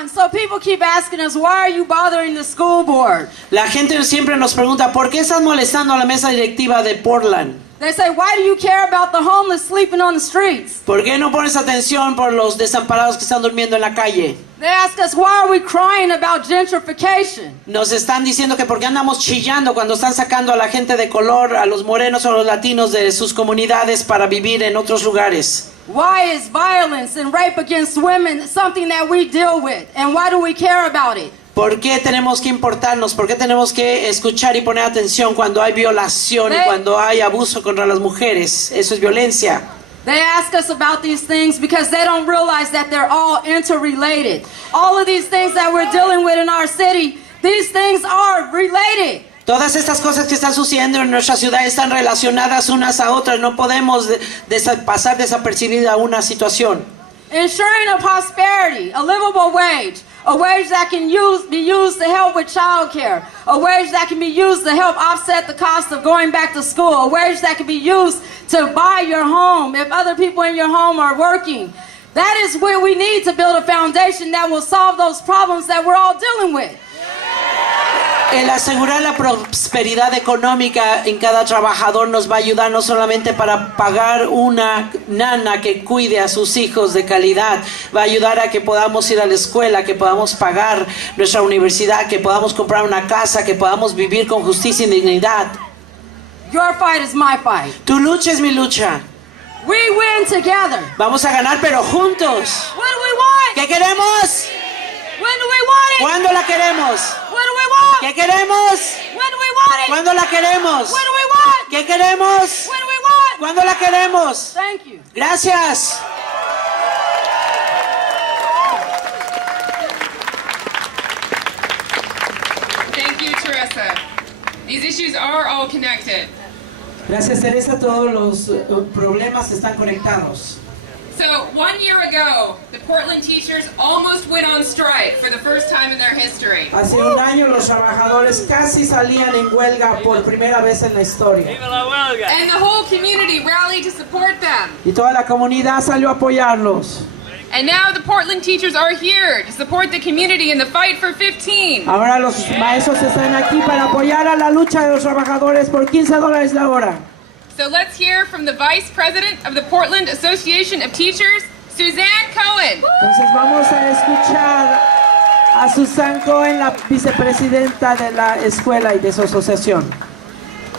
on. So people keep asking us, why are you bothering the school board? La gente siempre nos pregunta, ¿por qué estás molestando a la mesa directiva de Portland? They say, why do you care about the homeless sleeping on the streets? ¿Por qué no pones atención por los desamparados que están durmiendo en la calle? They ask us, why are we crying about gentrification? Nos están diciendo que por qué andamos chillando cuando están sacando a la gente de color, a los morenos o a los latinos de sus comunidades para vivir en otros lugares. Why is violence and rape against women something that we deal with? And why do we care about it? ¿Por qué tenemos que importarnos? ¿Por qué tenemos que escuchar y poner atención cuando hay violación y cuando hay abuso contra las mujeres? Eso es violencia. They ask us about these things because they don't realize that they're all interrelated. All of these things that we're dealing with in our city, these things are related. Todas estas cosas que están sucediendo en nuestra ciudad están relacionadas unas a otras. No podemos pasar desapercibida una situación. Ensuring a prosperity, a livable wage, a wage that can be used to help with child care, a wage that can be used to help offset the cost of going back to school, a wage that can be used to buy your home if other people in your home are working. That is where we need to build a foundation that will solve those problems that we're all dealing with. El asegurar la prosperidad económica en cada trabajador nos va a ayudar no solamente para pagar una nana que cuide a sus hijos de calidad, va a ayudar a que podamos ir a la escuela, que podamos pagar nuestra universidad, que podamos comprar una casa, que podamos vivir con justicia y dignidad. Your fight is my fight. Tu lucha es mi lucha. We win together. Vamos a ganar, pero juntos. What do we want? ¿Qué queremos? When do we want it? ¿Cuándo la queremos? What do we want? ¿Qué queremos? When do we want it? ¿Cuándo la queremos? What do we want? ¿Qué queremos? When do we want? ¿Cuándo la queremos? Thank you. Gracias. Thank you, Teresa. These issues are all connected. Gracias, Teresa. Todos los problemas están conectados. So, 1 year ago, the Portland teachers almost went on strike for the first time in their history. Hace un año los trabajadores casi salían en huelga por primera vez en la historia. And the whole community rallied to support them. Y toda la comunidad salió a apoyarlos. And now the Portland teachers are here to support the community in the fight for 15. Ahora los maestros están aquí para apoyar a la lucha de los trabajadores por $15 la hora. So let's hear from the Vice President of the Portland Association of Teachers, Suzanne Cohen. Entonces vamos a escuchar a Susan Cohen, la vicepresidenta de la escuela y de su asociación.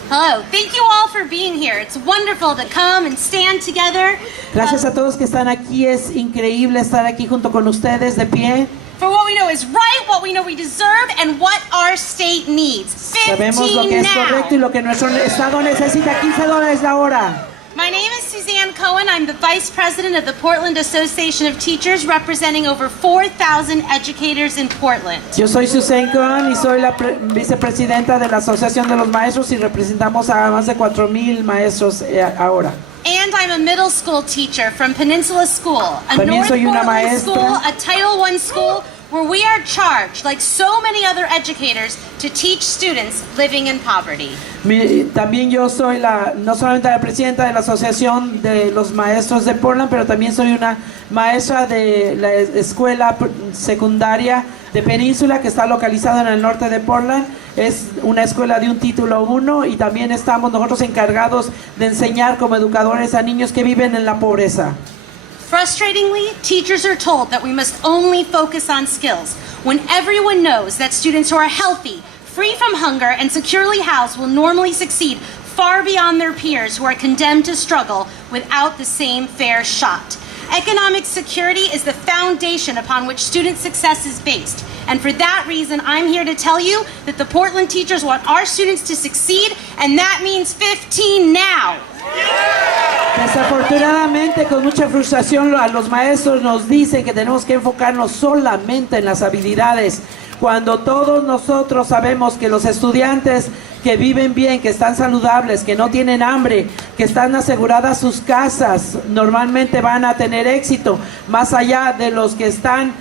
Hello, thank you all for being here. It's wonderful to come and stand together. Gracias a todos que están aquí, es increíble estar aquí junto con ustedes de pie. For what we know is right, what we know we deserve, and what our state needs. 15 Sabemos lo que es now. correcto y lo que nuestro estado necesita, $15 la hora. My name is Suzanne Cohen. I'm the Vice President of the Portland Association of Teachers, representing over 4,000 educators in Portland. Yo soy Susan Cohen y soy la vicepresidenta de la Asociación de los Maestros y representamos a más de 4,000 maestros ahora. And I'm a middle school teacher from Peninsula School, a También North soy una Portland maestra. school, a Title I school, where we are charged, like so many other educators, to teach students living in poverty. También yo soy no solamente la presidenta de la Asociación de los Maestros de Portland, pero también soy una maestra de la escuela secundaria de Península, que está localizada en el norte de Portland. Es una escuela de un título 1 y también estamos nosotros encargados de enseñar como educadores a niños que viven en la pobreza. Frustratingly, teachers are told that we must only focus on skills, when everyone knows that students who are healthy, free from hunger, and securely housed will normally succeed far beyond their peers who are condemned to struggle without the same fair shot. Economic security is the foundation upon which student success is based. And for that reason, I'm here to tell you that the Portland teachers want our students to succeed, and that means 15 now. Desafortunadamente, con mucha frustración, a los maestros nos dicen que tenemos que enfocarnos solamente en las habilidades, cuando todos nosotros sabemos que los estudiantes que viven bien, que están saludables, que no tienen hambre, que están aseguradas sus casas, normalmente van a tener éxito, más allá de los que están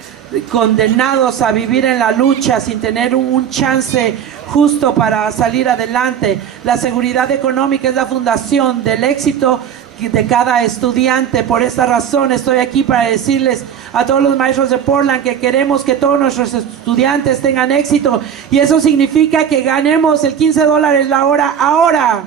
condenados a vivir en la lucha sin tener un chance justo para salir adelante. La seguridad económica es la fundación del éxito de cada estudiante. Por esta razón estoy aquí para decirles a todos los maestros de Portland que queremos que todos nuestros estudiantes tengan éxito, y eso significa que ganemos el $15 la hora ahora.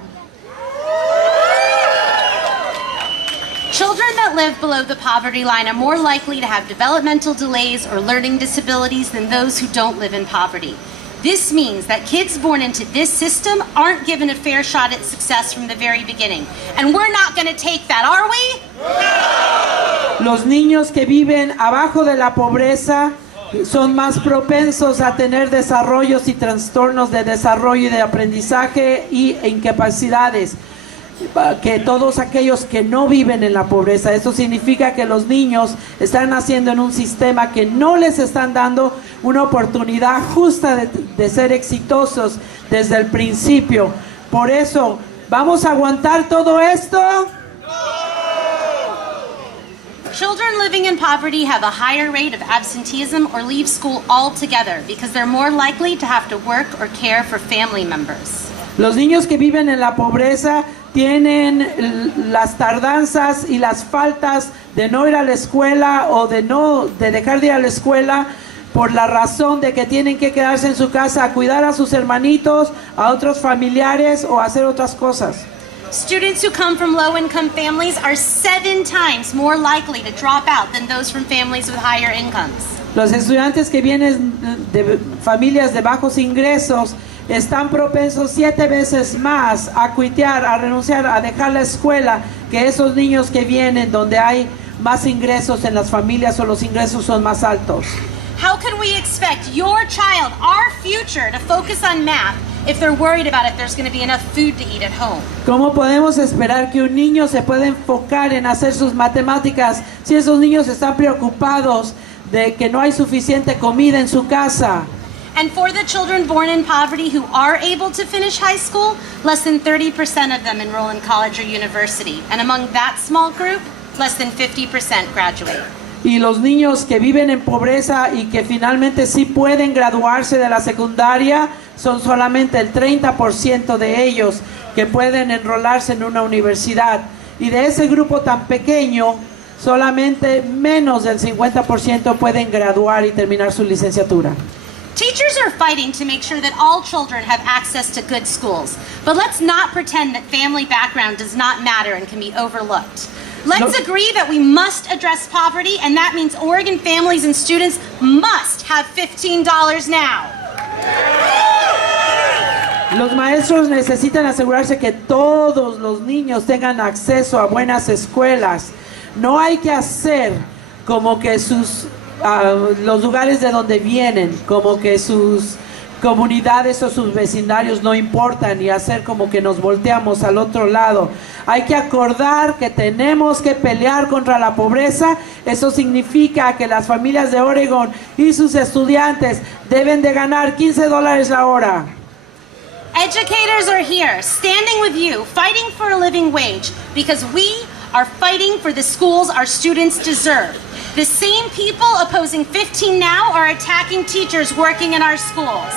Children that live below the poverty line are more likely to have developmental delays or learning disabilities than those who don't live in poverty. This means that kids born into this system aren't given a fair shot at success from the very beginning. And we're not going to take that, are we? Los niños que viven abajo de la pobreza son más propensos a tener desarrollos y trastornos de desarrollo y de aprendizaje e incapacidades que todos aquellos que no viven en la pobreza. Eso significa que los niños están naciendo en un sistema que no les están dando una oportunidad justa de ser exitosos desde el principio. Por eso, ¿vamos a aguantar todo esto? Children living in poverty have a higher rate of absenteeism or leave school altogether because they're more likely to have to work or care for family members. Los niños que viven en la pobreza tienen las tardanzas y las faltas de no ir a la escuela o de dejar de ir a la escuela por la razón de que tienen que quedarse en su casa a cuidar a sus hermanitos, a otros familiares o hacer otras cosas. Students who come from low-income families are 7 times more likely to drop out than those from families with higher incomes. Los estudiantes que vienen de familias de bajos ingresos están propensos 7 veces más a cuitear, a renunciar, a dejar la escuela que esos niños que vienen donde hay más ingresos en las familias o los ingresos son más altos. How can we expect your child, our future, to focus on math if they're worried about if there's going to be enough food to eat at home? ¿Cómo podemos esperar que un niño se pueda enfocar en hacer sus matemáticas si esos niños están preocupados de que no hay suficiente comida en su casa? And for the children born in poverty who are able to finish high school, less than 30% of them enroll in college or university. And among that small group, less than 50% graduate. Y los niños que viven en pobreza y que finalmente sí pueden graduarse de la secundaria, son solamente el 30% de ellos que pueden enrolarse en una universidad. Y de ese grupo tan pequeño, solamente menos del 50% pueden graduar y terminar su licenciatura. Teachers are fighting to make sure that all children have access to good schools. But let's not pretend that family background does not matter and can be overlooked. Let's agree that we must address poverty, and that means Oregon families and students must have $15 now. Los maestros necesitan asegurarse que todos los niños tengan acceso a buenas escuelas. No hay que hacer como que los lugares de donde vienen, como que sus comunidades o sus vecindarios no importan y hacer como que nos volteamos al otro lado. Hay que acordar que tenemos que pelear contra la pobreza. Eso significa que las familias de Oregon y sus estudiantes deben de ganar $15 la hora. Educators are here, standing with you, fighting for a living wage, because we are fighting for the schools our students deserve. The same people opposing 15 now are attacking teachers working in our schools.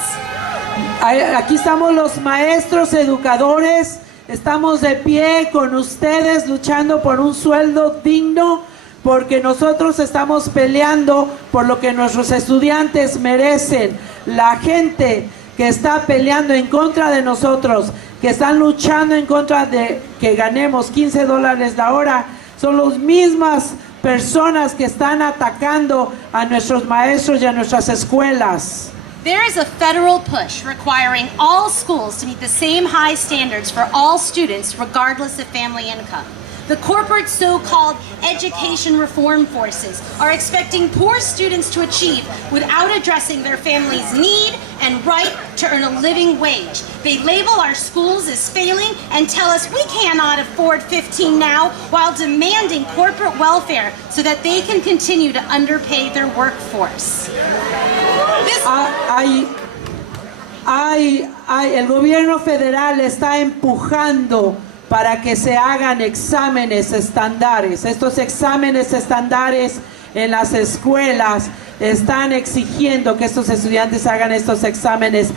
Aquí estamos los maestros, educadores, estamos de pie con ustedes luchando por un sueldo digno, porque nosotros estamos peleando por lo que nuestros estudiantes merecen. La gente que está peleando en contra de nosotros, que están luchando en contra de que ganemos $15 la hora, son las mismas personas que están atacando a nuestros maestros y a nuestras escuelas. There is a federal push requiring all schools to meet the same high standards for all students, regardless of family income. The corporate so-called education reform forces are expecting poor students to achieve without addressing their family's need and right to earn a living wage. They label our schools as failing and tell us we cannot afford 15 now while demanding corporate welfare so that they can continue to underpay their workforce. El gobierno federal está empujando para que se hagan exámenes estándares. Estos exámenes estándares en las escuelas están exigiendo que estos estudiantes hagan estos exámenes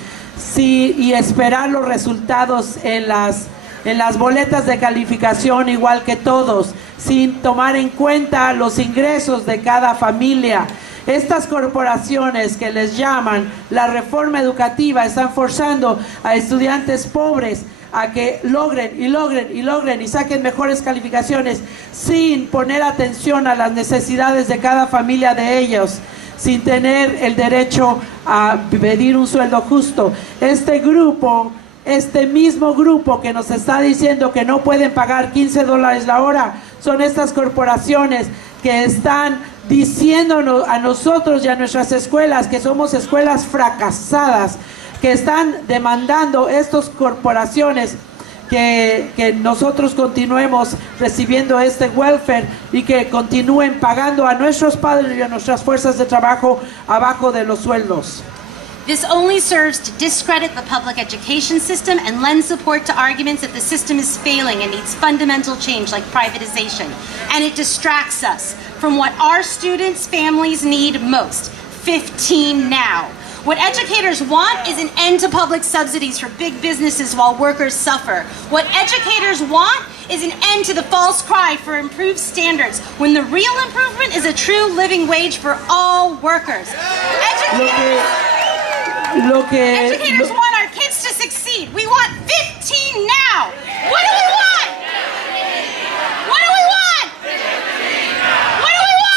y esperar los resultados en las en las boletas de calificación igual que todos, sin tomar en cuenta los ingresos de cada familia. Estas corporaciones que les llaman la reforma educativa están forzando a estudiantes pobres a que logren y saquen mejores calificaciones sin poner atención a las necesidades de cada familia de ellos, sin tener el derecho a pedir un sueldo justo. Este mismo grupo que nos está diciendo que no pueden pagar $15 la hora, son estas corporaciones que están diciéndonos a nosotros y a nuestras escuelas que somos escuelas fracasadas, que están demandando estas corporaciones que nosotros continuemos recibiendo este welfare y que continúen pagando a nuestros padres y a nuestras fuerzas de trabajo abajo de los sueldos. This only serves to discredit the public education system and lend support to arguments that the system is failing and needs fundamental change like privatization. And it distracts us from what our students' families need most, 15 now. What educators want is an end to public subsidies for big businesses while workers suffer. What educators want is an end to the false cry for improved standards when the real improvement is a true living wage for all workers. Educators want our kids to succeed. We want 15 now. What do we want? What do we want? What do we want?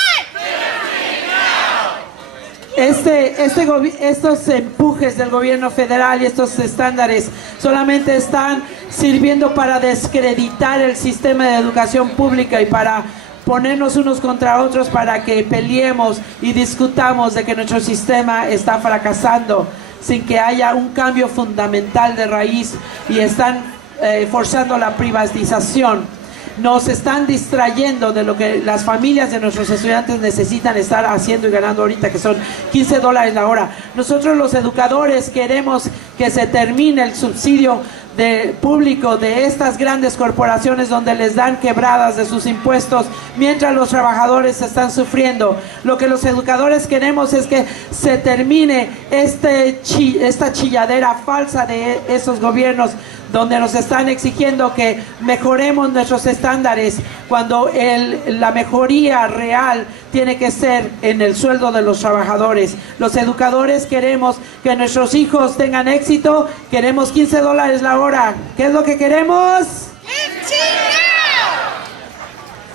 Estos empujes del gobierno federal y estos estándares solamente están sirviendo para descreditar el sistema de educación pública y para ponernos unos contra otros para que peleemos y discutamos de que nuestro sistema está fracasando sin que haya un cambio fundamental de raíz, y están forzando la privatización. Nos están distrayendo de lo que las familias de nuestros estudiantes necesitan estar haciendo y ganando ahorita, que son $15 la hora. Nosotros los educadores queremos que se termine el subsidio público de estas grandes corporaciones donde les dan quebradas de sus impuestos mientras los trabajadores están sufriendo. Lo que los educadores queremos es que se termine esta chilladera falsa de esos gobiernos donde nos están exigiendo que mejoremos nuestros estándares cuando la mejoría real tiene que ser en el sueldo de los trabajadores. Los educadores queremos que nuestros hijos tengan éxito, queremos $15 la hora. ¿Qué es lo que queremos? 15 now.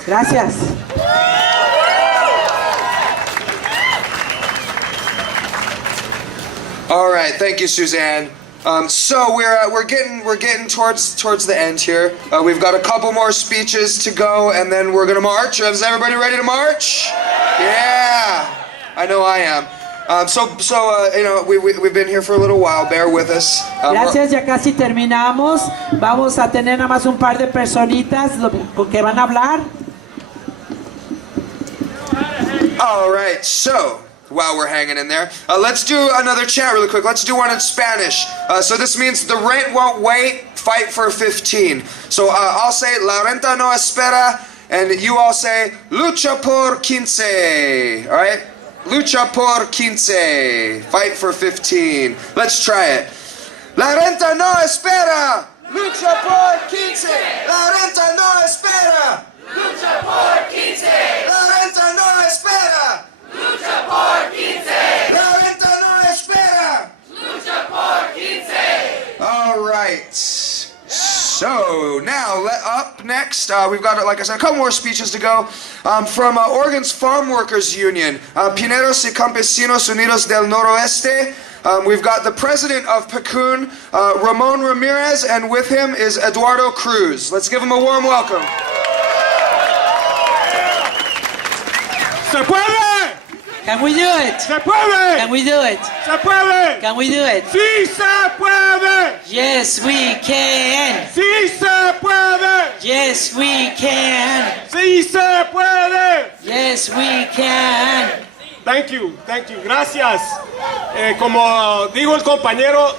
Gracias. All right, thank you, Suzanne. So we're getting towards the end here. We've got a couple more speeches to go, and then we're gonna march. Is everybody ready to march? Yeah, I know I am. You know, we've been here for a little while. Bear with us. Gracias, ya casi terminamos. Vamos a tener nada más un par de personitas que van a hablar. All right, so while we're hanging in there, let's do another chat really quick. Let's do one in Spanish. So this means the rent won't wait, fight for 15. So I'll say, la renta no espera, and you all say, lucha por 15. All right? Lucha por 15. Fight for 15. Let's try it. La renta no espera. Lucha por 15. La renta no espera. Lucha por 15. La renta no espera. Lucha por 15. La renta no espera. Lucha por 15. All right. So now, up next, we've got, like I said, a couple more speeches to go. From Oregon's Farm Workers Union, Pineros y Campesinos Unidos del Noroeste. We've got the president of PCUN, Ramon Ramirez, and with him is Eduardo Cruz. Let's give him a warm welcome. ¡Se puede! Can we do it? ¡Se puede! Can we do it? ¡Se puede! Can we do it? ¡Sí se puede! Yes, we can. ¡Sí se puede! Yes, we can. ¡Sí se puede! Yes, we can. Thank you. Gracias. Como dijo el compañero,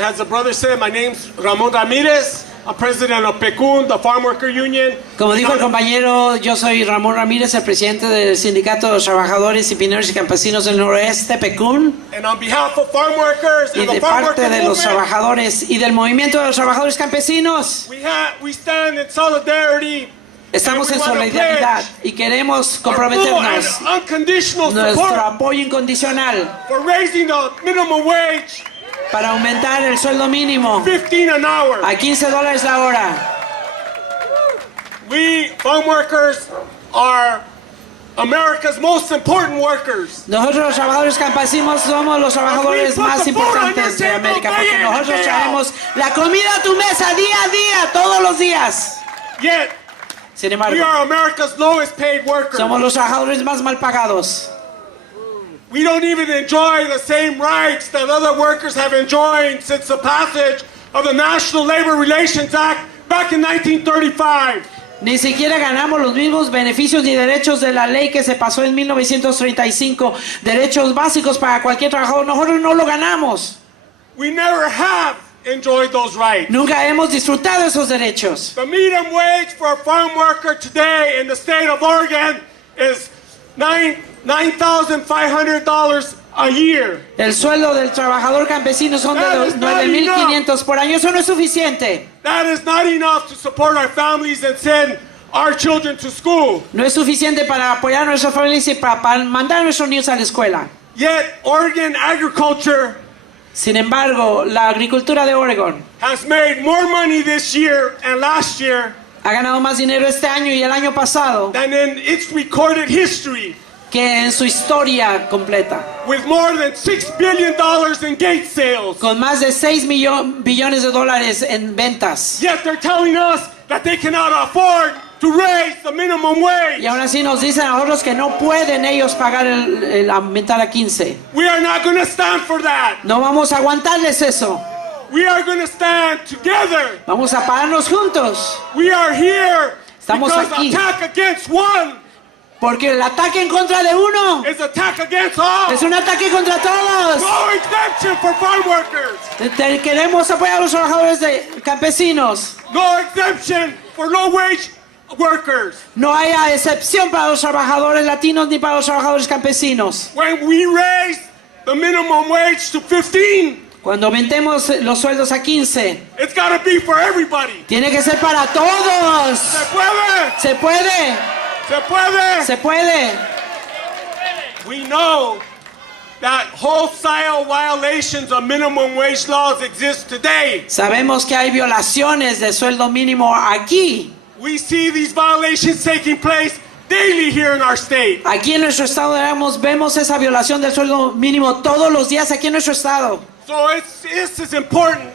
as the brother said, my name's Ramon Ramirez. I'm president of PECUN, the Farm Worker Union. Como dijo el compañero, yo soy Ramón Ramírez, el presidente del Sindicato de los Trabajadores y Pineros y Campesinos del Noroeste, PECUN. And on behalf of farm workers Y and the de farm parte worker de los movement, trabajadores y del movimiento de los trabajadores campesinos, we stand in solidarity. estamos en and we wanna solidaridad pledge y queremos our full comprometernos and unconditional nuestro support apoyo incondicional for raising the minimum wage para aumentar el sueldo mínimo 15 an hour. a $15 la hora. We farm workers are America's most important workers. Nosotros los trabajadores campesinos somos los trabajadores más importantes de América porque nosotros traemos la comida a tu mesa día a día, todos los días. Yet, Sin embargo, we are America's lowest paid workers. somos los trabajadores más mal pagados. We don't even enjoy the same rights that other workers have enjoyed since the passage of the National Labor Relations Act back in 1935. Ni siquiera ganamos los mismos beneficios ni derechos de la ley que se pasó en 1935, derechos básicos para cualquier trabajador. Nosotros no lo ganamos. We never have enjoyed those rights. Nunca hemos disfrutado esos derechos. The median wage for a farm worker today in the state of Oregon is $9,500 a year. El sueldo del trabajador campesino son de 9,500 por año. Eso no es suficiente. That is not enough to support our families and send our children to school. No es suficiente para apoyar a nuestras familias y para mandar a nuestros niños a la escuela. Yet Oregon agriculture Sin embargo, la agricultura de Oregon has made more money this year and last year ha ganado más dinero este año y el año pasado than in its recorded history, que en su historia completa. with more than $6 billion in gate sales. Con más de 6 billones de dólares en ventas. Yet they're telling us that they cannot afford to raise the minimum wage. Y aún así nos dicen a nosotros que no pueden ellos pagar el aumentar a 15. We are not going to stand for that. No vamos a aguantarles eso. We are going to stand together. Vamos a pararnos juntos. We are here Estamos because aquí. attack against one Porque el ataque en contra de uno is attack against all. es un ataque contra todos. No exemption for farm workers. Queremos apoyar a los trabajadores campesinos. No exemption for low wage workers. No hay excepción para los trabajadores latinos ni para los trabajadores campesinos. When we raise the minimum wage to 15, Cuando aumentemos los sueldos a 15, it's got to be for everybody. tiene que ser para todos. Se puede. Se puede. Se puede. Se puede. We know that wholesale violations of minimum wage laws exist today. Sabemos que hay violaciones de sueldo mínimo aquí. We see these violations taking place daily here in our state. Aquí en nuestro estado vemos esa violación del sueldo mínimo todos los días aquí en nuestro estado. So it's important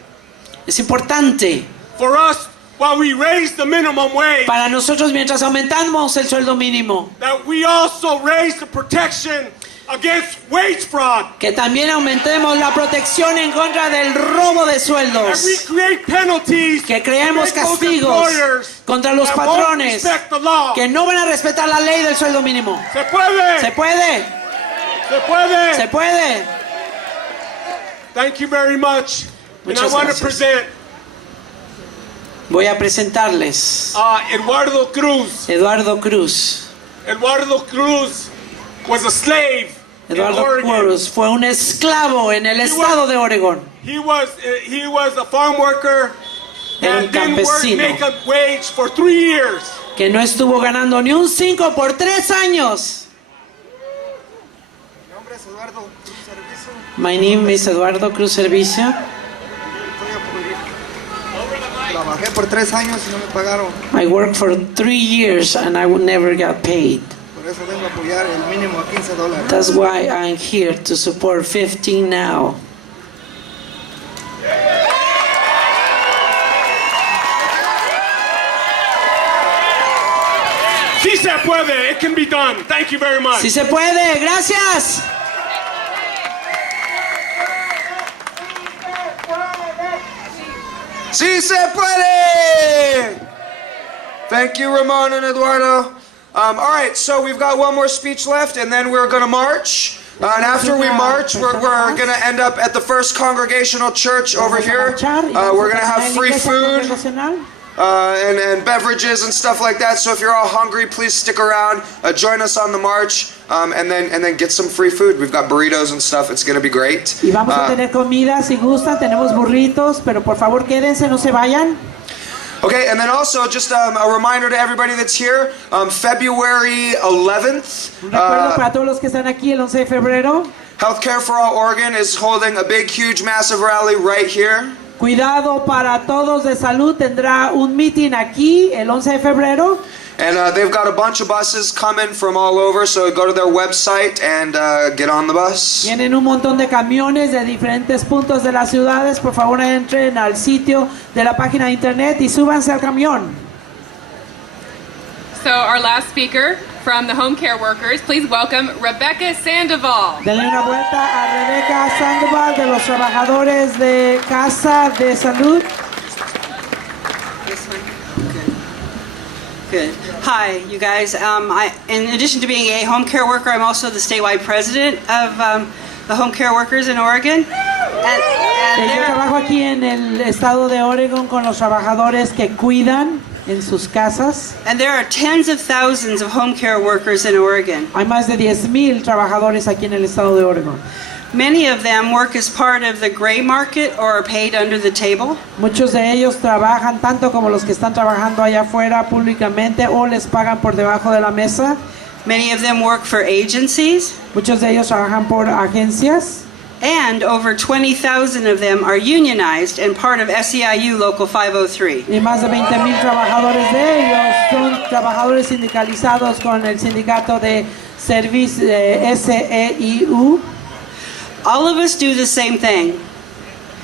Es importante for us while we raise the minimum wage para nosotros mientras aumentamos el sueldo mínimo that we also raise the protection against wage fraud. que también aumentemos la protección en contra del robo de That sueldos, we create penalties que creemos against those castigos employers contra los that won't patrones respect the law. que no van a respetar la ley del sueldo mínimo. Se puede. Se puede. Se puede. Se puede. Thank you very much. And I Muchas want to gracias. present Voy a presentarles Eduardo Cruz. Eduardo Cruz. Eduardo Cruz was a slave Eduardo in Oregon. Cruz fue un esclavo en el estado de Oregón. He was a farm worker Era un that didn't campesino make a wage for 3 years. que no estuvo ganando ni un 5 por 3 años. My name is Eduardo Cruz Servicio. Trabajé por 3 años y no me pagaron. I worked for 3 years and I never got paid. Por eso vengo a apoyar el mínimo a $15. That's why I'm here to support 15 now. Sí se puede. It can be done. Thank you very much. Si se puede, gracias. ¡Sí se puede! Thank you, Ramon and Eduardo. All right, so we've got one more speech left, and then we're going to march. And after we march, we're going to end up at the First Congregational Church over here. We're going to have free food and beverages and stuff like that. So if you're all hungry, please stick around. Join us on the march and then get some free food. We've got burritos and stuff. It's going to be great. Y vamos a tener comida si gustan. Tenemos burritos, pero por favor quédense, no se vayan. Okay, and then also just a reminder to everybody that's here, February 11th, Recuerdo para todos los que están aquí el 11 de febrero. Healthcare for All Oregon is holding a big, huge, massive rally right here. Cuidado para todos de salud tendrá un meeting aquí el 11 de febrero. And they've got a bunch of buses coming from all over, so go to their website and get on the bus. Tienen un montón de camiones de diferentes puntos de las ciudades. Por favor, entren al sitio de la página de internet y súbanse al camión. So our last speaker from the home care workers, please welcome Rebecca Sandoval. Denle una vuelta a Rebeca Sandoval de los trabajadores de Casa de Salud. Good. Hi, you guys. In addition to being a home care worker, I'm also the statewide president of the home care workers in Oregon. Yo trabajo aquí en el estado de Oregon con los trabajadores que cuidan en sus casas. And there are tens of thousands of home care workers in Oregon. Hay más de 10,000 trabajadores aquí en el estado de Oregon. Many of them work as part of the gray market or are paid under the table. Muchos de ellos trabajan tanto como los que están trabajando allá afuera públicamente o les pagan por debajo de la mesa. Many of them work for agencies. Muchos de ellos trabajan por agencias. And over 20,000 of them are unionized and part of SEIU Local 503. Y más de 20,000 trabajadores de ellos son trabajadores sindicalizados con el sindicato de servicio SEIU. All of us do the same thing.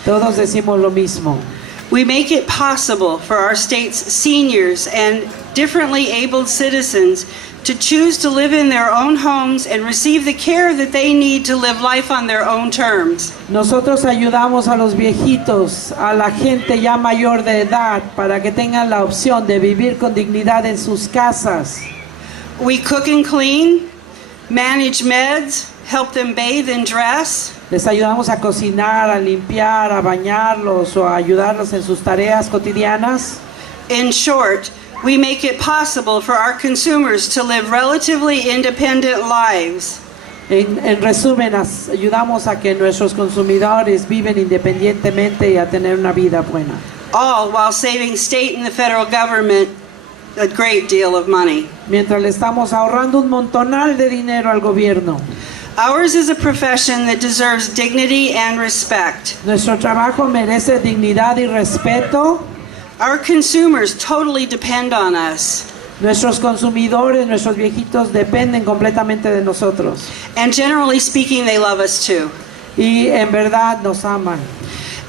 Todos decimos lo mismo. We make it possible for our state's seniors and differently abled citizens to choose to live in their own homes and receive the care that they need to live life on their own terms. Nosotros ayudamos a los viejitos, a la gente ya mayor de edad, para que tengan la opción de vivir con dignidad en sus casas. We cook and clean, manage meds, help them bathe and dress. Les ayudamos a cocinar, a limpiar, a bañarlos o a ayudarlos en sus tareas cotidianas. In short, we make it possible for our consumers to live relatively independent lives. En resumen, ayudamos a que nuestros consumidores viven independientemente y a tener una vida buena. All while saving state and the federal government a great deal of money. Mientras le estamos ahorrando un montonal de dinero al gobierno. Ours is a profession that deserves dignity and respect. Nuestro trabajo merece dignidad y respeto. Our consumers totally depend on us. Nuestros consumidores, nuestros viejitos dependen completamente de nosotros. And generally speaking, they love us too. Y en verdad nos aman.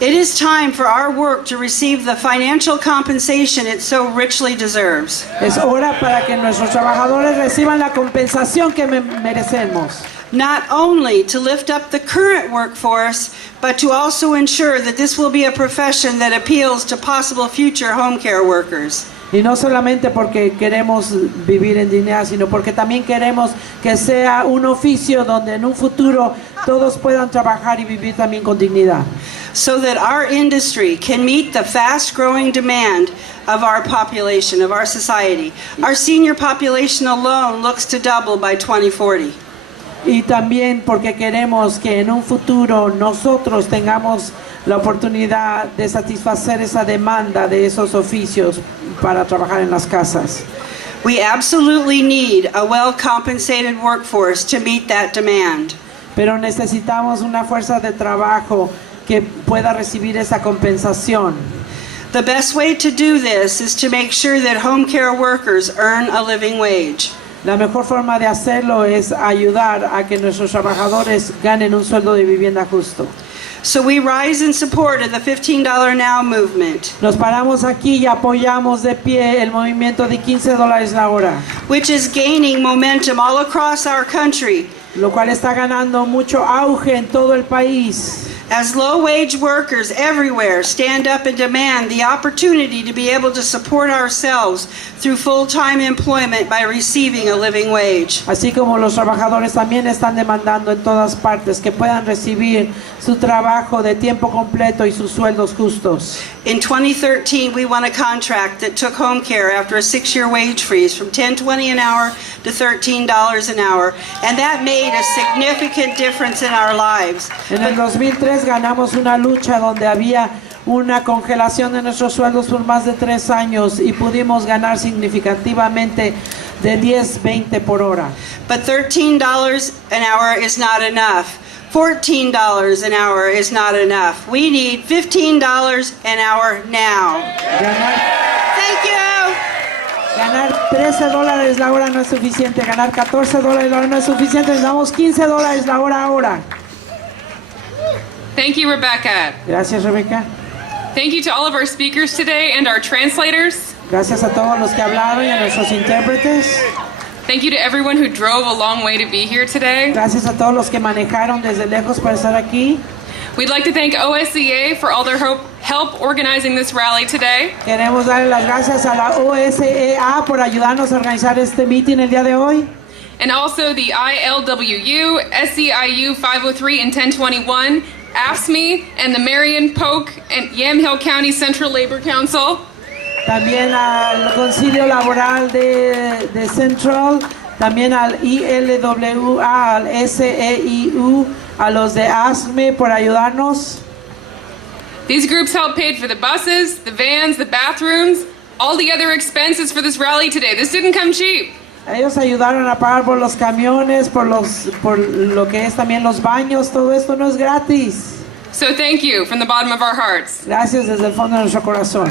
It is time for our work to receive the financial compensation it so richly deserves. Es hora para que nuestros trabajadores reciban la compensación que merecemos. Not only to lift up the current workforce, but to also ensure that this will be a profession that appeals to possible future home care workers. Y no solamente porque queremos vivir en dignidad, sino porque también queremos que sea un oficio donde en un futuro todos puedan trabajar y vivir también con dignidad. So that our industry can meet the fast-growing demand of our population, of our society. Our senior population alone looks to double by 2040. Y también porque queremos que en un futuro nosotros tengamos la oportunidad de satisfacer esa demanda de esos oficios para trabajar en las casas. We absolutely need a well-compensated workforce to meet that demand. Pero necesitamos una fuerza de trabajo que pueda recibir esa compensación. The best way to do this is to make sure that home care workers earn a living wage. La mejor forma de hacerlo es ayudar a que nuestros trabajadores ganen un sueldo de vivienda justo. So we rise in support of the $15 Now movement. Nos paramos aquí y apoyamos de pie el movimiento de $15 la hora. Which is gaining momentum all across our country. Lo cual está ganando mucho auge en todo el país. As low-wage workers everywhere stand up and demand the opportunity to be able to support ourselves through full-time employment by receiving a living wage. Así como los trabajadores también están demandando en todas partes que puedan recibir su trabajo de tiempo completo y sus sueldos justos. In 2013, we won a contract that took home care after a 6-year wage freeze from $10.20 an hour to $13 an hour, and that made a significant difference in our lives. En el 2003 ganamos una lucha donde había una congelación de nuestros sueldos por más de 3 años y pudimos ganar significativamente de 10-20 por hora. But $13 an hour is not enough. $14 an hour is not enough. We need $15 an hour now. Thank you. Ganar $13 la hora no es suficiente, ganar $14 la hora no es suficiente, necesitamos $15 la hora ahora. Thank you, Rebecca. Gracias, Rebeca. Thank you to all of our speakers today and our translators. Gracias a todos los que hablaron y a nuestros intérpretes. Thank you to everyone who drove a long way to be here today. Gracias a todos los que manejaron desde lejos para estar aquí. We'd like to thank OSCA for all their help organizing this rally today. Queremos darle las gracias a la OSCA por ayudarnos a organizar este meeting el día de hoy. And also the ILWU, SEIU 503 and 1021, AFSCME, and the Marion, Polk, and Yamhill County Central Labor Council. También al Concilio Laboral de Central, también al ILWA, al SEIU, a los de AFSCME por ayudarnos. These groups helped pay for the buses, the vans, the bathrooms, all the other expenses for this rally today. This didn't come cheap. Ellos ayudaron a pagar por los camiones, por lo que es también los baños, todo esto no es gratis. So thank you from the bottom of our hearts. Gracias desde el fondo de nuestro corazón.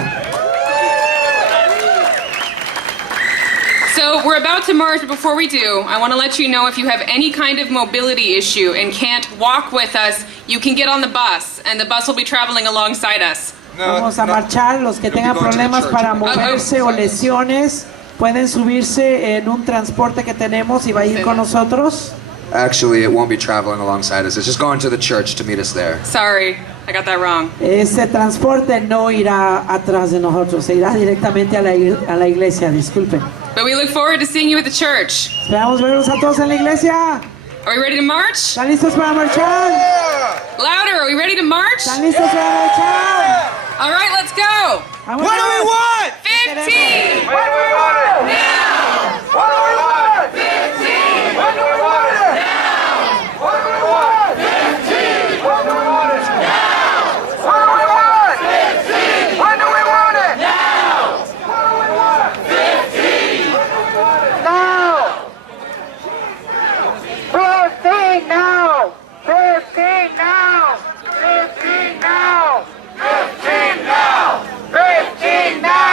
So we're about to march, but before we do, I want to let you know if you have any kind of mobility issue and can't walk with us, you can get on the bus, and the bus will be traveling alongside us. Vamos a marchar, los que tengan problemas para moverse o lesiones, pueden subirse en un transporte que tenemos y va a ir con nosotros. Actually, it won't be traveling alongside us. It's just going to the church to meet us there. Sorry, I got that wrong. Ese transporte no irá atrás de nosotros, se irá directamente a la iglesia, disculpen. But we look forward to seeing you at the church. Esperamos verlos a todos en la iglesia. Are we ready to march? ¿Están listos para marchar? Louder, are we ready to march? ¿Están listos para marchar? All right, let's go. What do we want? 15. When do we want it? Now. What do we want? 15. When do we want it? Now. What do we want? 15. When do we want it? Now. What do we want? 15. When do we want it? Now. What do we want? 15. Now. 15 now. 15 now. 15 now. 15 now. 15 now.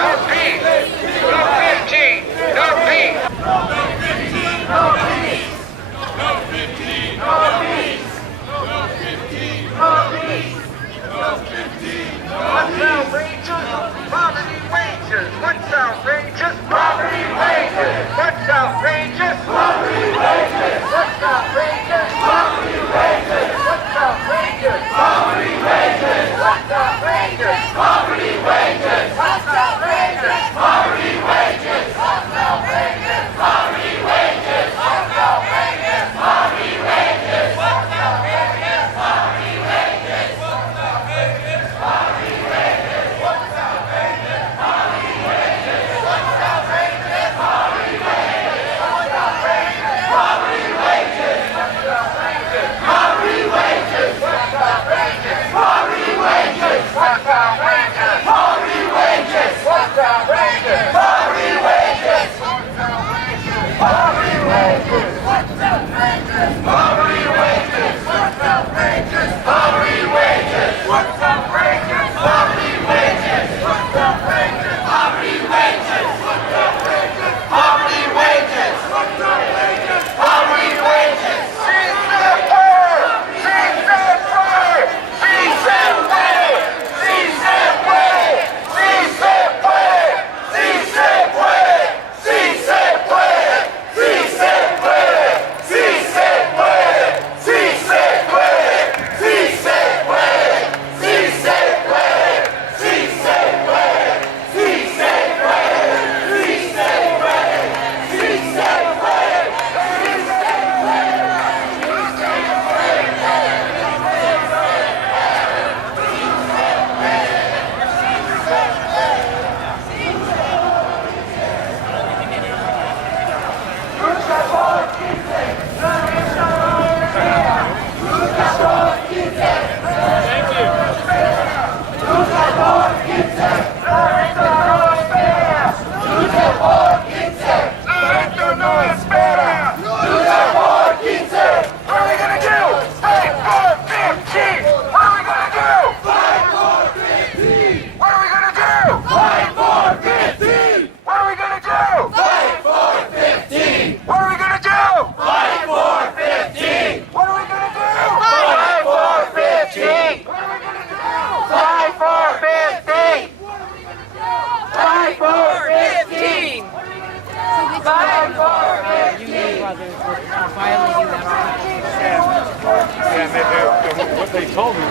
they told me. 15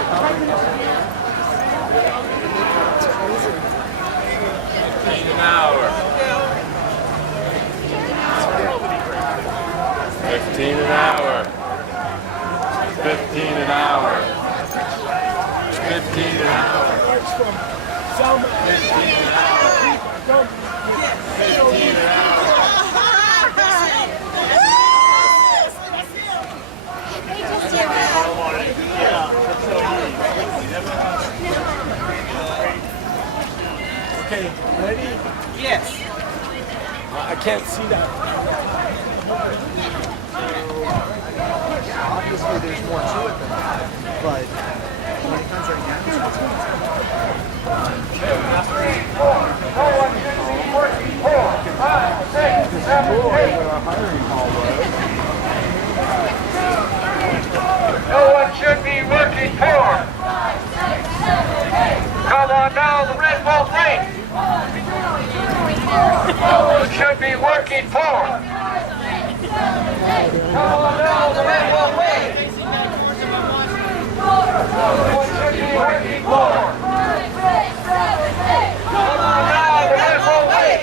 an hour. 15 an hour. 15 an hour. 15 an hour. 15 an hour. 15 an hour. Okay, ready? Yes. I can't see that. Obviously, there's more to it than that, but how many times are you getting this? No one should be working for 5, 6, 7, 8. No one should be working for. Come on now, the red won't wait. No one should be working for. Come on now, the red won't wait. No one should be working for. Come on now, the red won't wait.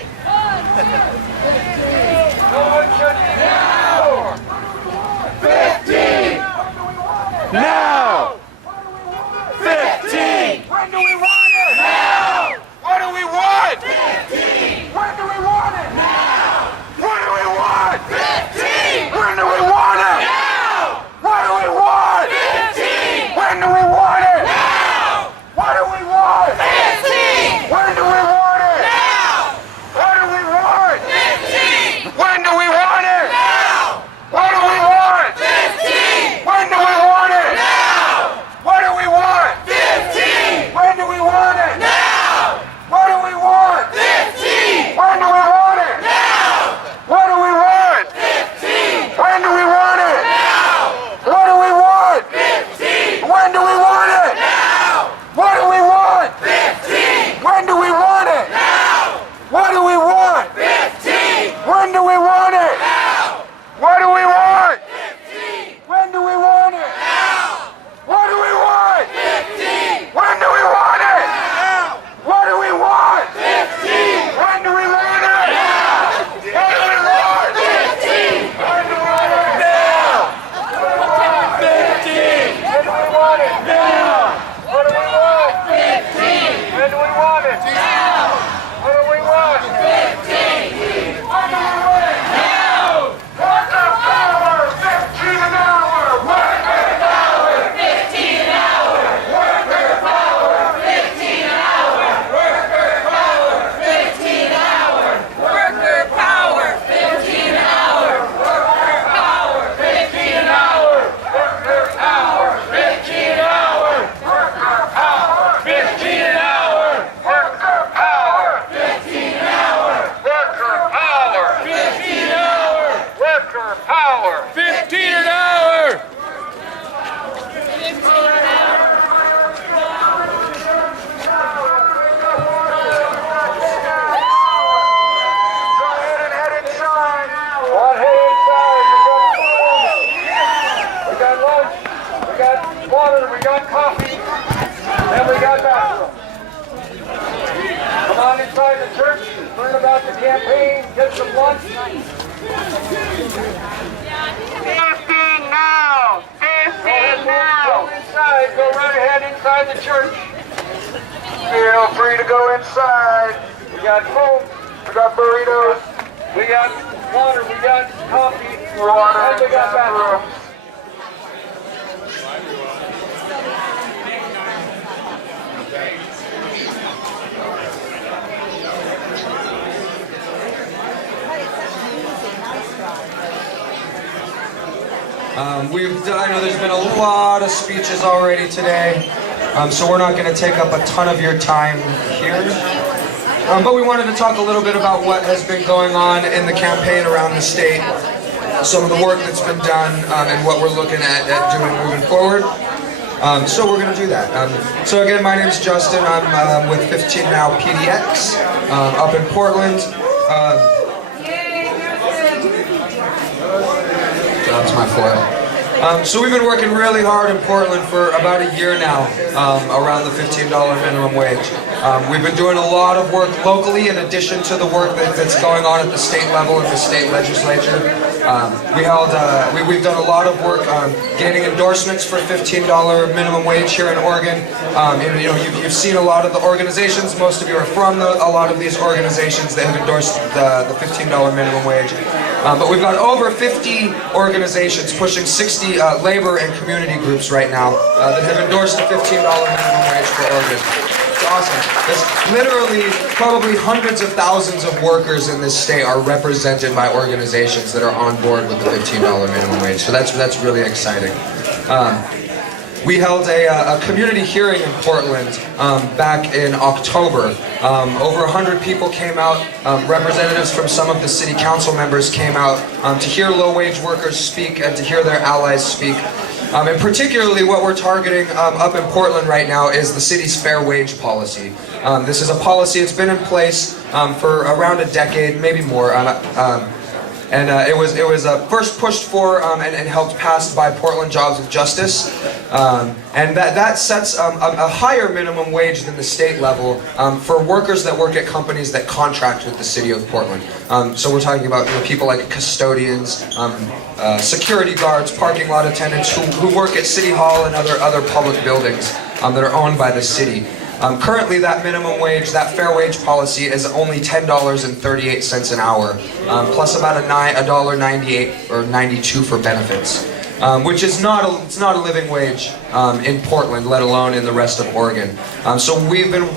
No one should be working for. 15. Now. 15. When do we want it? Now. What do we want? 15. When do we want it? Now. What do we want? 15. When do we want it? Now. What do we want? 15. When do we want it? Now. What do we want? 15. When do we want it? Now. What do we want? 15. When do we want it? Now. What do we want? 15. When do we want it? Now. What do we want? 15. When do we want it? Now. What do we want? 15. When do we want it? Now. What do we want? 15. When do we want it? Now. What do we want? 15. When do we want it? Now. What do we want? 15. When do we want it? Now. What do we want? 15. When do we want it? Now. What do we want? 15. When do we want it? Now. What do we want? 15. When do we want it? Now. What do we want? 15. When do we want it? Now. What do we want? 15. When do we want it? Now. 15. When do we want it? Now. What do we want? 15. When do we want it? Now. What do we want? 15. When do we want it? Now. Worker power, 15 an hour. Worker power, 15 an hour. Worker power, 15 an hour. Worker power, 15 an hour. Worker power, 15 an hour. Worker power, 15 an hour. Worker power, 15 an hour. Worker power, 15 an hour. Worker power, 15 an hour. Worker power, 15 an hour. Worker power, 15 an hour. One head inside. We got lunch, we got water, we got coffee, and we got bathroom. Come on inside the church, learn about the campaign, get some lunch. 15 now! 15 now! Go inside, go right ahead inside the church. Feel free to go inside. We got food, we got burritos, we got water, we got coffee, and we got bathrooms. I know there's been a lot of speeches already today, so we're not going to take up a ton of your time here. But we wanted to talk a little bit about what has been going on in the campaign around the state, some of the work that's been done, and what we're looking at doing moving forward. So we're going to do that. So again, my name is Justin. I'm with 15 Now PDX up in Portland. That's my foil. So we've been working really hard in Portland for about a year now around the $15 minimum wage. We've been doing a lot of work locally in addition to the work that's going on at the state level in the state legislature. We've done a lot of work gaining endorsements for $15 minimum wage here in Oregon. You've seen a lot of the organizations. Most of you are from a lot of these organizations that have endorsed the $15 minimum wage. But we've got over 50 organizations pushing 60 labor and community groups right now that have endorsed the $15 minimum wage for Oregon. It's awesome. There's literally probably hundreds of thousands of workers in this state are represented by organizations that are on board with the $15 minimum wage. So that's really exciting. We held a community hearing in Portland back in October. Over 100 people came out, representatives from some of the city council members came out to hear low-wage workers speak and to hear their allies speak. And particularly what we're targeting up in Portland right now is the city's fair wage policy. This is a policy that's been in place for around a decade, maybe more. It was first pushed for and helped passed by Portland Jobs of Justice, and that sets a higher minimum wage than the state level for workers that work at companies that contract with the city of Portland. So we're talking about people like custodians, security guards, parking lot attendants who work at City Hall and other public buildings that are owned by the city. Currently, that minimum wage, that fair wage policy, is only $10.38 an hour, plus about $1.98 or $1.92 for benefits, which is not a living wage in Portland, let alone in the rest of Oregon. So we've been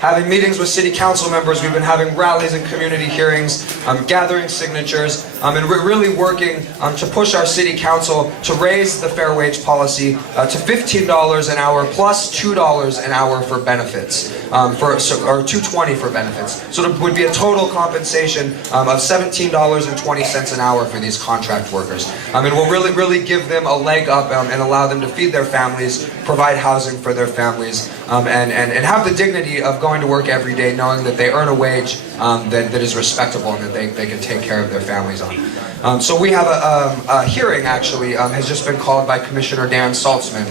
having meetings with city council members. We've been having rallies and community hearings, gathering signatures, and we're really working to push our city council to raise the fair wage policy to $15 an hour plus $2 an hour for benefits, or $2.20 for benefits. So it would be a total compensation of $17.20 an hour for these contract workers. And we'll really give them a leg up and allow them to feed their families, provide housing for their families, and have the dignity of going to work every day knowing that they earn a wage that is respectable and that they can take care of their families on. So we have a hearing, actually, has just been called by Commissioner Dan Saltzman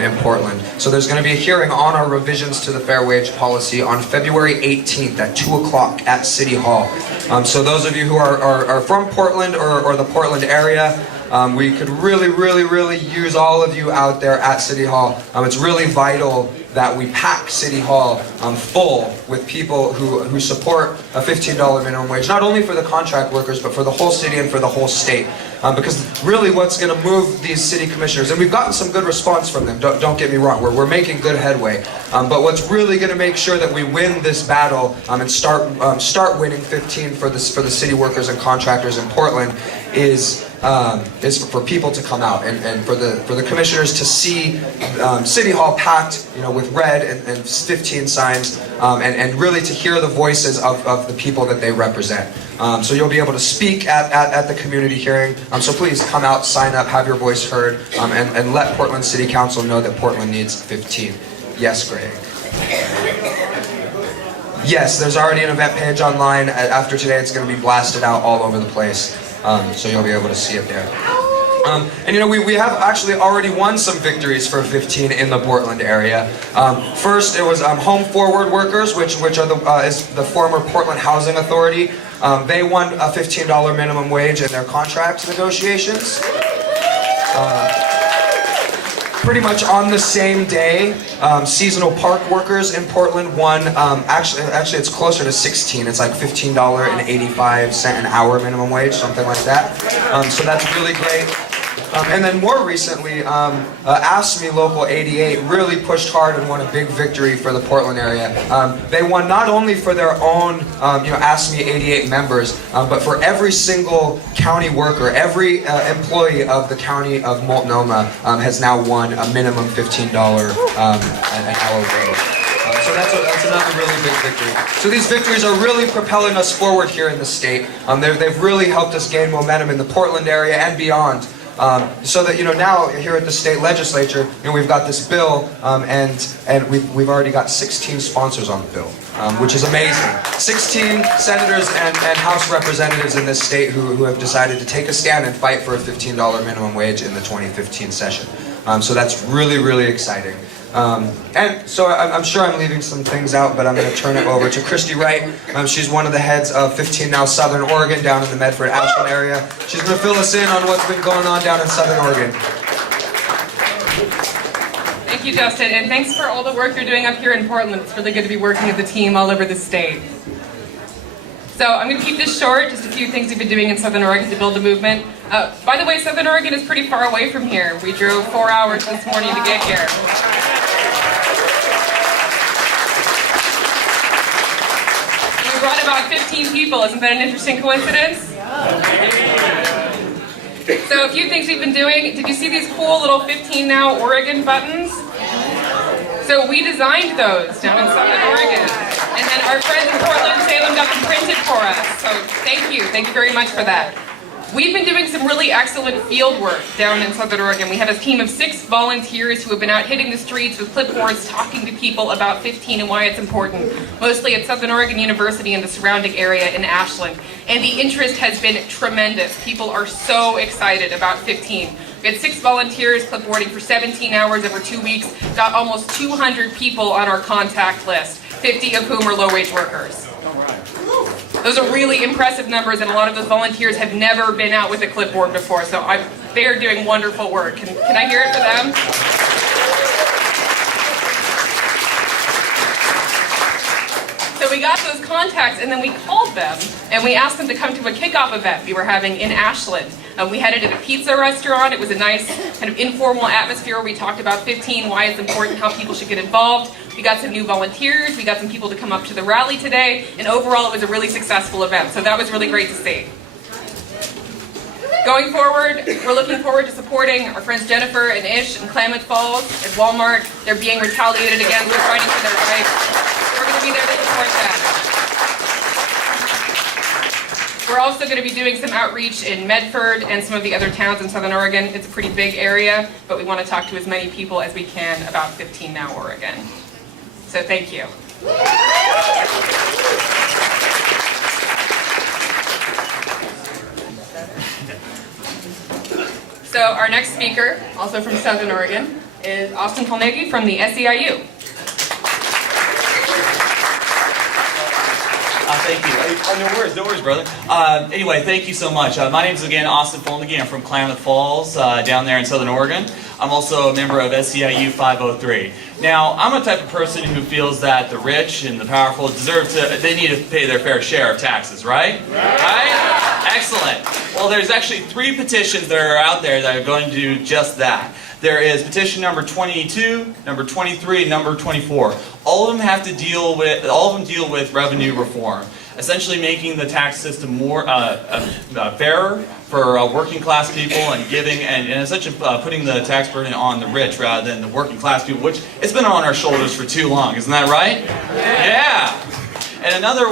in Portland. So there's going to be a hearing on our revisions to the fair wage policy on February 18th at 2 o'clock at City Hall. So those of you who are from Portland or the Portland area, we could really use all of you out there at City Hall. It's really vital that we pack City Hall full with people who support a $15 minimum wage, not only for the contract workers, but for the whole city and for the whole state. Because really what's going to move these city commissioners, and we've gotten some good response from them, don't get me wrong, we're making good headway. But what's really going to make sure that we win this battle and start winning 15 for the city workers and contractors in Portland is for people to come out and for the commissioners to see City Hall packed, with red and 15 signs, and really to hear the voices of the people that they represent. So you'll be able to speak at the community hearing. So please come out, sign up, have your voice heard, and let Portland City Council know that Portland needs 15. Yes, Greg. Yes, there's already an event page online. After today, it's going to be blasted out all over the place. So you'll be able to see it there. And we have actually already won some victories for 15 in the Portland area. First, it was Home Forward Workers, which is the former Portland Housing Authority. They won a $15 minimum wage in their contract negotiations. Pretty much on the same day, seasonal park workers in Portland won, actually it's closer to 16. It's like $15.85 an hour minimum wage, something like that. So that's really great. And then more recently, AFSCME Local 88 really pushed hard and won a big victory for the Portland area. They won not only for their own, AFSCME 88 members, but for every single county worker, every employee of the county of Multnomah has now won a minimum $15 an hour wage. So that's another really big victory. So these victories are really propelling us forward here in the state. They've really helped us gain momentum in the Portland area and beyond. So that, now here at the state legislature, we've got this bill, and we've already got 16 sponsors on the bill, which is amazing. 16 senators and House representatives in this state who have decided to take a stand and fight for a $15 minimum wage in the 2015 session. So that's really, really exciting. And so I'm sure I'm leaving some things out, but I'm going to turn it over to Christy Wright. She's one of the heads of 15 Now Southern Oregon down in the Medford-Ashland area. She's going to fill us in on what's been going on down in Southern Oregon. Thank you, Justin, and thanks for all the work you're doing up here in Portland. It's really good to be working as a team all over the state. So I'm going to keep this short, just a few things we've been doing in Southern Oregon to build the movement. By the way, Southern Oregon is pretty far away from here. We drove 4 hours this morning to get here. We brought about 15 people. Isn't that an interesting coincidence? So a few things we've been doing. Did you see these cool little 15 Now Oregon buttons? So we designed those down in Southern Oregon. And then our friends in Portland and Salem got them printed for us. So thank you. Thank you very much for that. We've been doing some really excellent field work down in Southern Oregon. We have a team of 6 volunteers who have been out hitting the streets with clipboards, talking to people about 15 and why it's important, mostly at Southern Oregon University and the surrounding area in Ashland. And the interest has been tremendous. People are so excited about 15. We had 6 volunteers clipboarding for 17 hours over 2 weeks, got almost 200 people on our contact list, 50 of whom are low-wage workers. Those are really impressive numbers, and a lot of those volunteers have never been out with a clipboard before, so they're doing wonderful work. Can I hear it for them? So we got those contacts, and then we called them, and we asked them to come to a kickoff event we were having in Ashland. We had it at a pizza restaurant. It was a nice kind of informal atmosphere where we talked about 15, why it's important, how people should get involved. We got some new volunteers. We got some people to come up to the rally today. And overall, it was a really successful event. So that was really great to see. Going forward, we're looking forward to supporting our friends Jennifer and Ish in Klamath Falls at Walmart. They're being retaliated against. They're fighting for their rights. We're going to be there to support them. We're also going to be doing some outreach in Medford and some of the other towns in Southern Oregon. It's a pretty big area, but we want to talk to as many people as we can about 15 Now Oregon. So thank you. So our next speaker, also from Southern Oregon, is Austin Polnaghy from the SEIU. Thank you. No worries, brother. Anyway, thank you so much. My name is again Austin Polnaghy. I'm from Klamath Falls, down there in Southern Oregon. I'm also a member of SEIU 503. Now, I'm a type of person who feels that the rich and the powerful they need to pay their fair share of taxes, right? Right? Excellent. Well, there's actually 3 petitions that are out there that are going to do just that. There is petition number 22, number 23, and number 24. All of them deal with revenue reform, essentially making the tax system more fairer for working class people and essentially putting the tax burden on the rich rather than the working class people, which it's been on our shoulders for too long. Isn't that right? Yeah. And another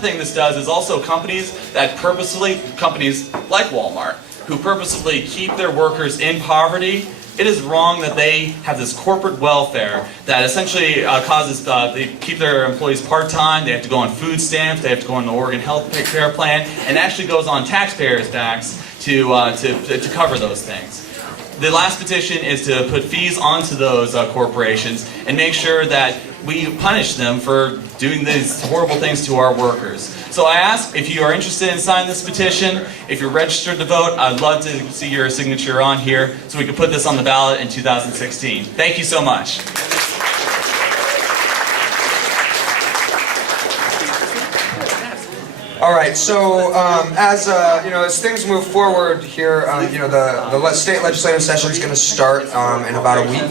thing this does is also companies like Walmart, who purposefully keep their workers in poverty. It is wrong that they have this corporate welfare that essentially causes they keep their employees part-time, they have to go on food stamps, they have to go on the Oregon Health Care Plan, and actually goes on taxpayers' tax to cover those things. The last petition is to put fees onto those corporations and make sure that we punish them for doing these horrible things to our workers. So I ask, if you are interested in signing this petition, if you're registered to vote, I'd love to see your signature on here so we can put this on the ballot in 2016. Thank you so much. All right, so as things move forward here, the state legislative session is going to start in about a week.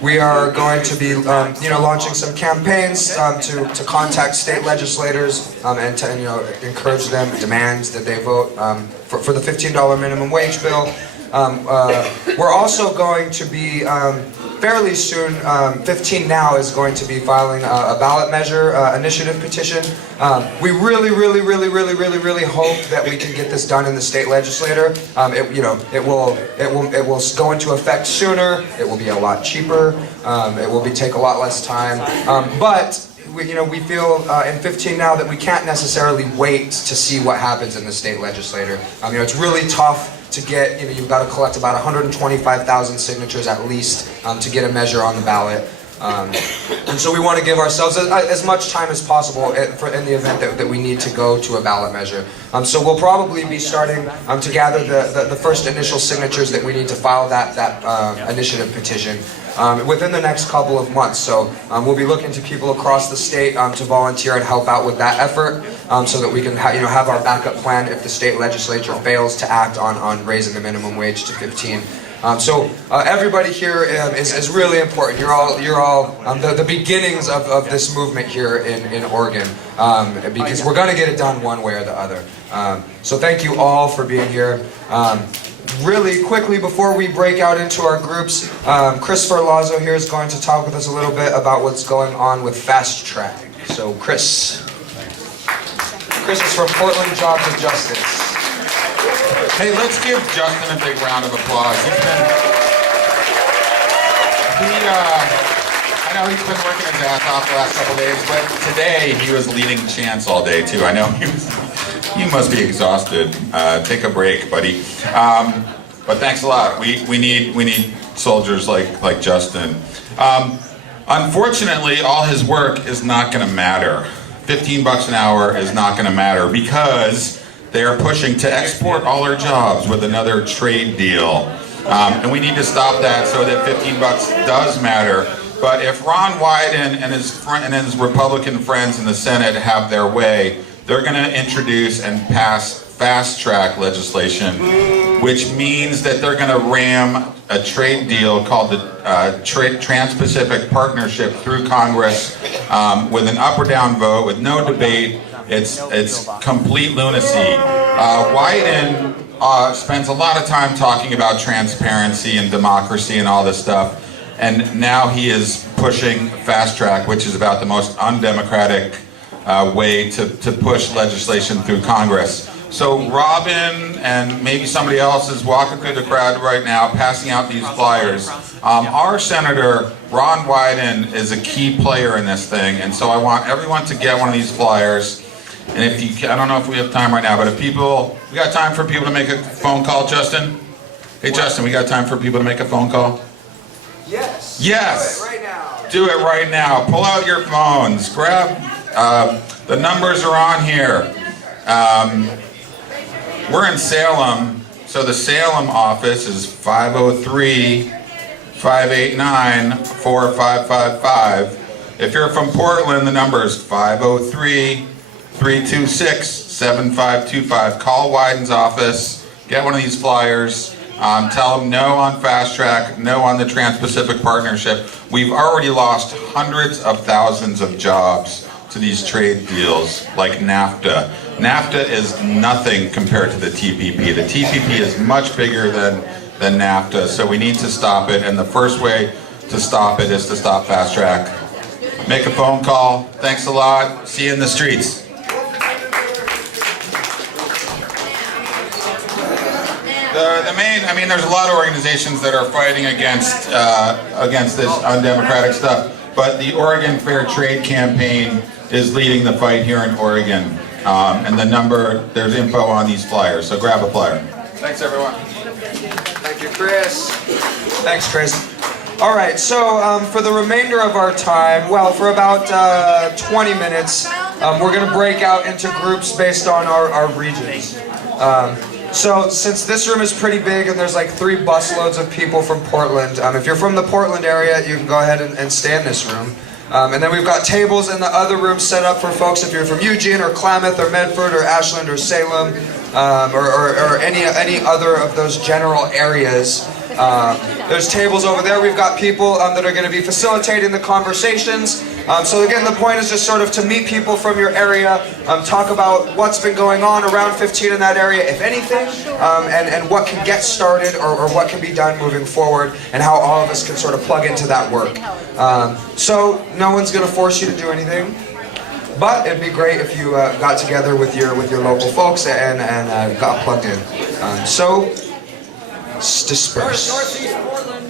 We are going to be launching some campaigns to contact state legislators and to encourage them, demand that they vote for the $15 minimum wage bill. We're also going to be fairly soon, 15 Now is going to be filing a ballot measure initiative petition. We really hope that we can get this done in the state legislature. It will go into effect sooner. It will be a lot cheaper. It will take a lot less time. But we feel in 15 Now that we can't necessarily wait to see what happens in the state legislature. It's really tough to get, you've got to collect about 125,000 signatures at least to get a measure on the ballot. And so we want to give ourselves as much time as possible in the event that we need to go to a ballot measure. So we'll probably be starting to gather the first initial signatures that we need to file that initiative petition within the next couple of months. So we'll be looking to people across the state to volunteer and help out with that effort so that we can have our backup plan if the state legislature fails to act on raising the minimum wage to 15. So everybody here is really important. You're all the beginnings of this movement here in Oregon, because we're going to get it done one way or the other. So thank you all for being here. Really quickly, before we break out into our groups, Christopher Lazo here is going to talk with us a little bit about what's going on with Fast Track. So Chris is from Portland Jobs and Justice. Hey, let's give Justin a big round of applause. I know he's been working his ass off the last couple of days, but today he was leading chants all day too. I know you must be exhausted. Take a break, buddy. But thanks a lot. We need soldiers like Justin. Unfortunately, all his work is not going to matter. $15 an hour is not going to matter because they are pushing to export all our jobs with another trade deal. And we need to stop that so that $15 does matter. But if Ron Wyden and his Republican friends in the Senate have their way, they're going to introduce and pass fast track legislation, which means that they're going to ram a trade deal called the Trans-Pacific Partnership through Congress with an up or down vote, with no debate. It's complete lunacy. Wyden spends a lot of time talking about transparency and democracy and all this stuff, and now he is pushing fast track, which is about the most undemocratic way to push legislation through Congress. So Robin and maybe somebody else is walking through the crowd right now passing out these flyers. Our Senator, Ron Wyden, is a key player in this thing, and so I want everyone to get one of these flyers. And if you, I don't know if we have time right now, but if we got time for people to make a phone call, Justin? Hey Justin, we got time for people to make a phone call? Yes. Yes. Do it right now. Do it right now. Pull out your phones. Grab, the numbers are on here. We're in Salem, so the Salem office is 503-589-4555. If you're from Portland, the number is 503-326-7525. Call Wyden's office, get one of these flyers, tell them no on Fast Track, no on the Trans-Pacific Partnership. We've already lost hundreds of thousands of jobs to these trade deals like NAFTA. NAFTA is nothing compared to the TPP. The TPP is much bigger than NAFTA, so we need to stop it, and the first way to stop it is to stop Fast Track. Make a phone call. Thanks a lot. See you in the streets. There's a lot of organizations that are fighting against this undemocratic stuff, but the Oregon Fair Trade Campaign is leading the fight here in Oregon. And the number, there's info on these flyers, so grab a flyer. Thanks, everyone. Thank you, Chris. Thanks, Chris. All right, so for the remainder of our time, well, for about 20 minutes, we're going to break out into groups based on our regions. So since this room is pretty big and there's like 3 busloads of people from Portland, if you're from the Portland area, you can go ahead and stay in this room. And then we've got tables in the other room set up for folks if you're from Eugene or Klamath or Medford or Ashland or Salem or any other of those general areas. There's tables over there. We've got people that are going to be facilitating the conversations. So again, the point is just sort of to meet people from your area, talk about what's been going on around 15 in that area, if anything, and what can get started or what can be done moving forward, and how all of us can sort of plug into that work. So no one's going to force you to do anything, but it'd be great if you got together with your local folks and got plugged in. So disperse. Northeast Portland,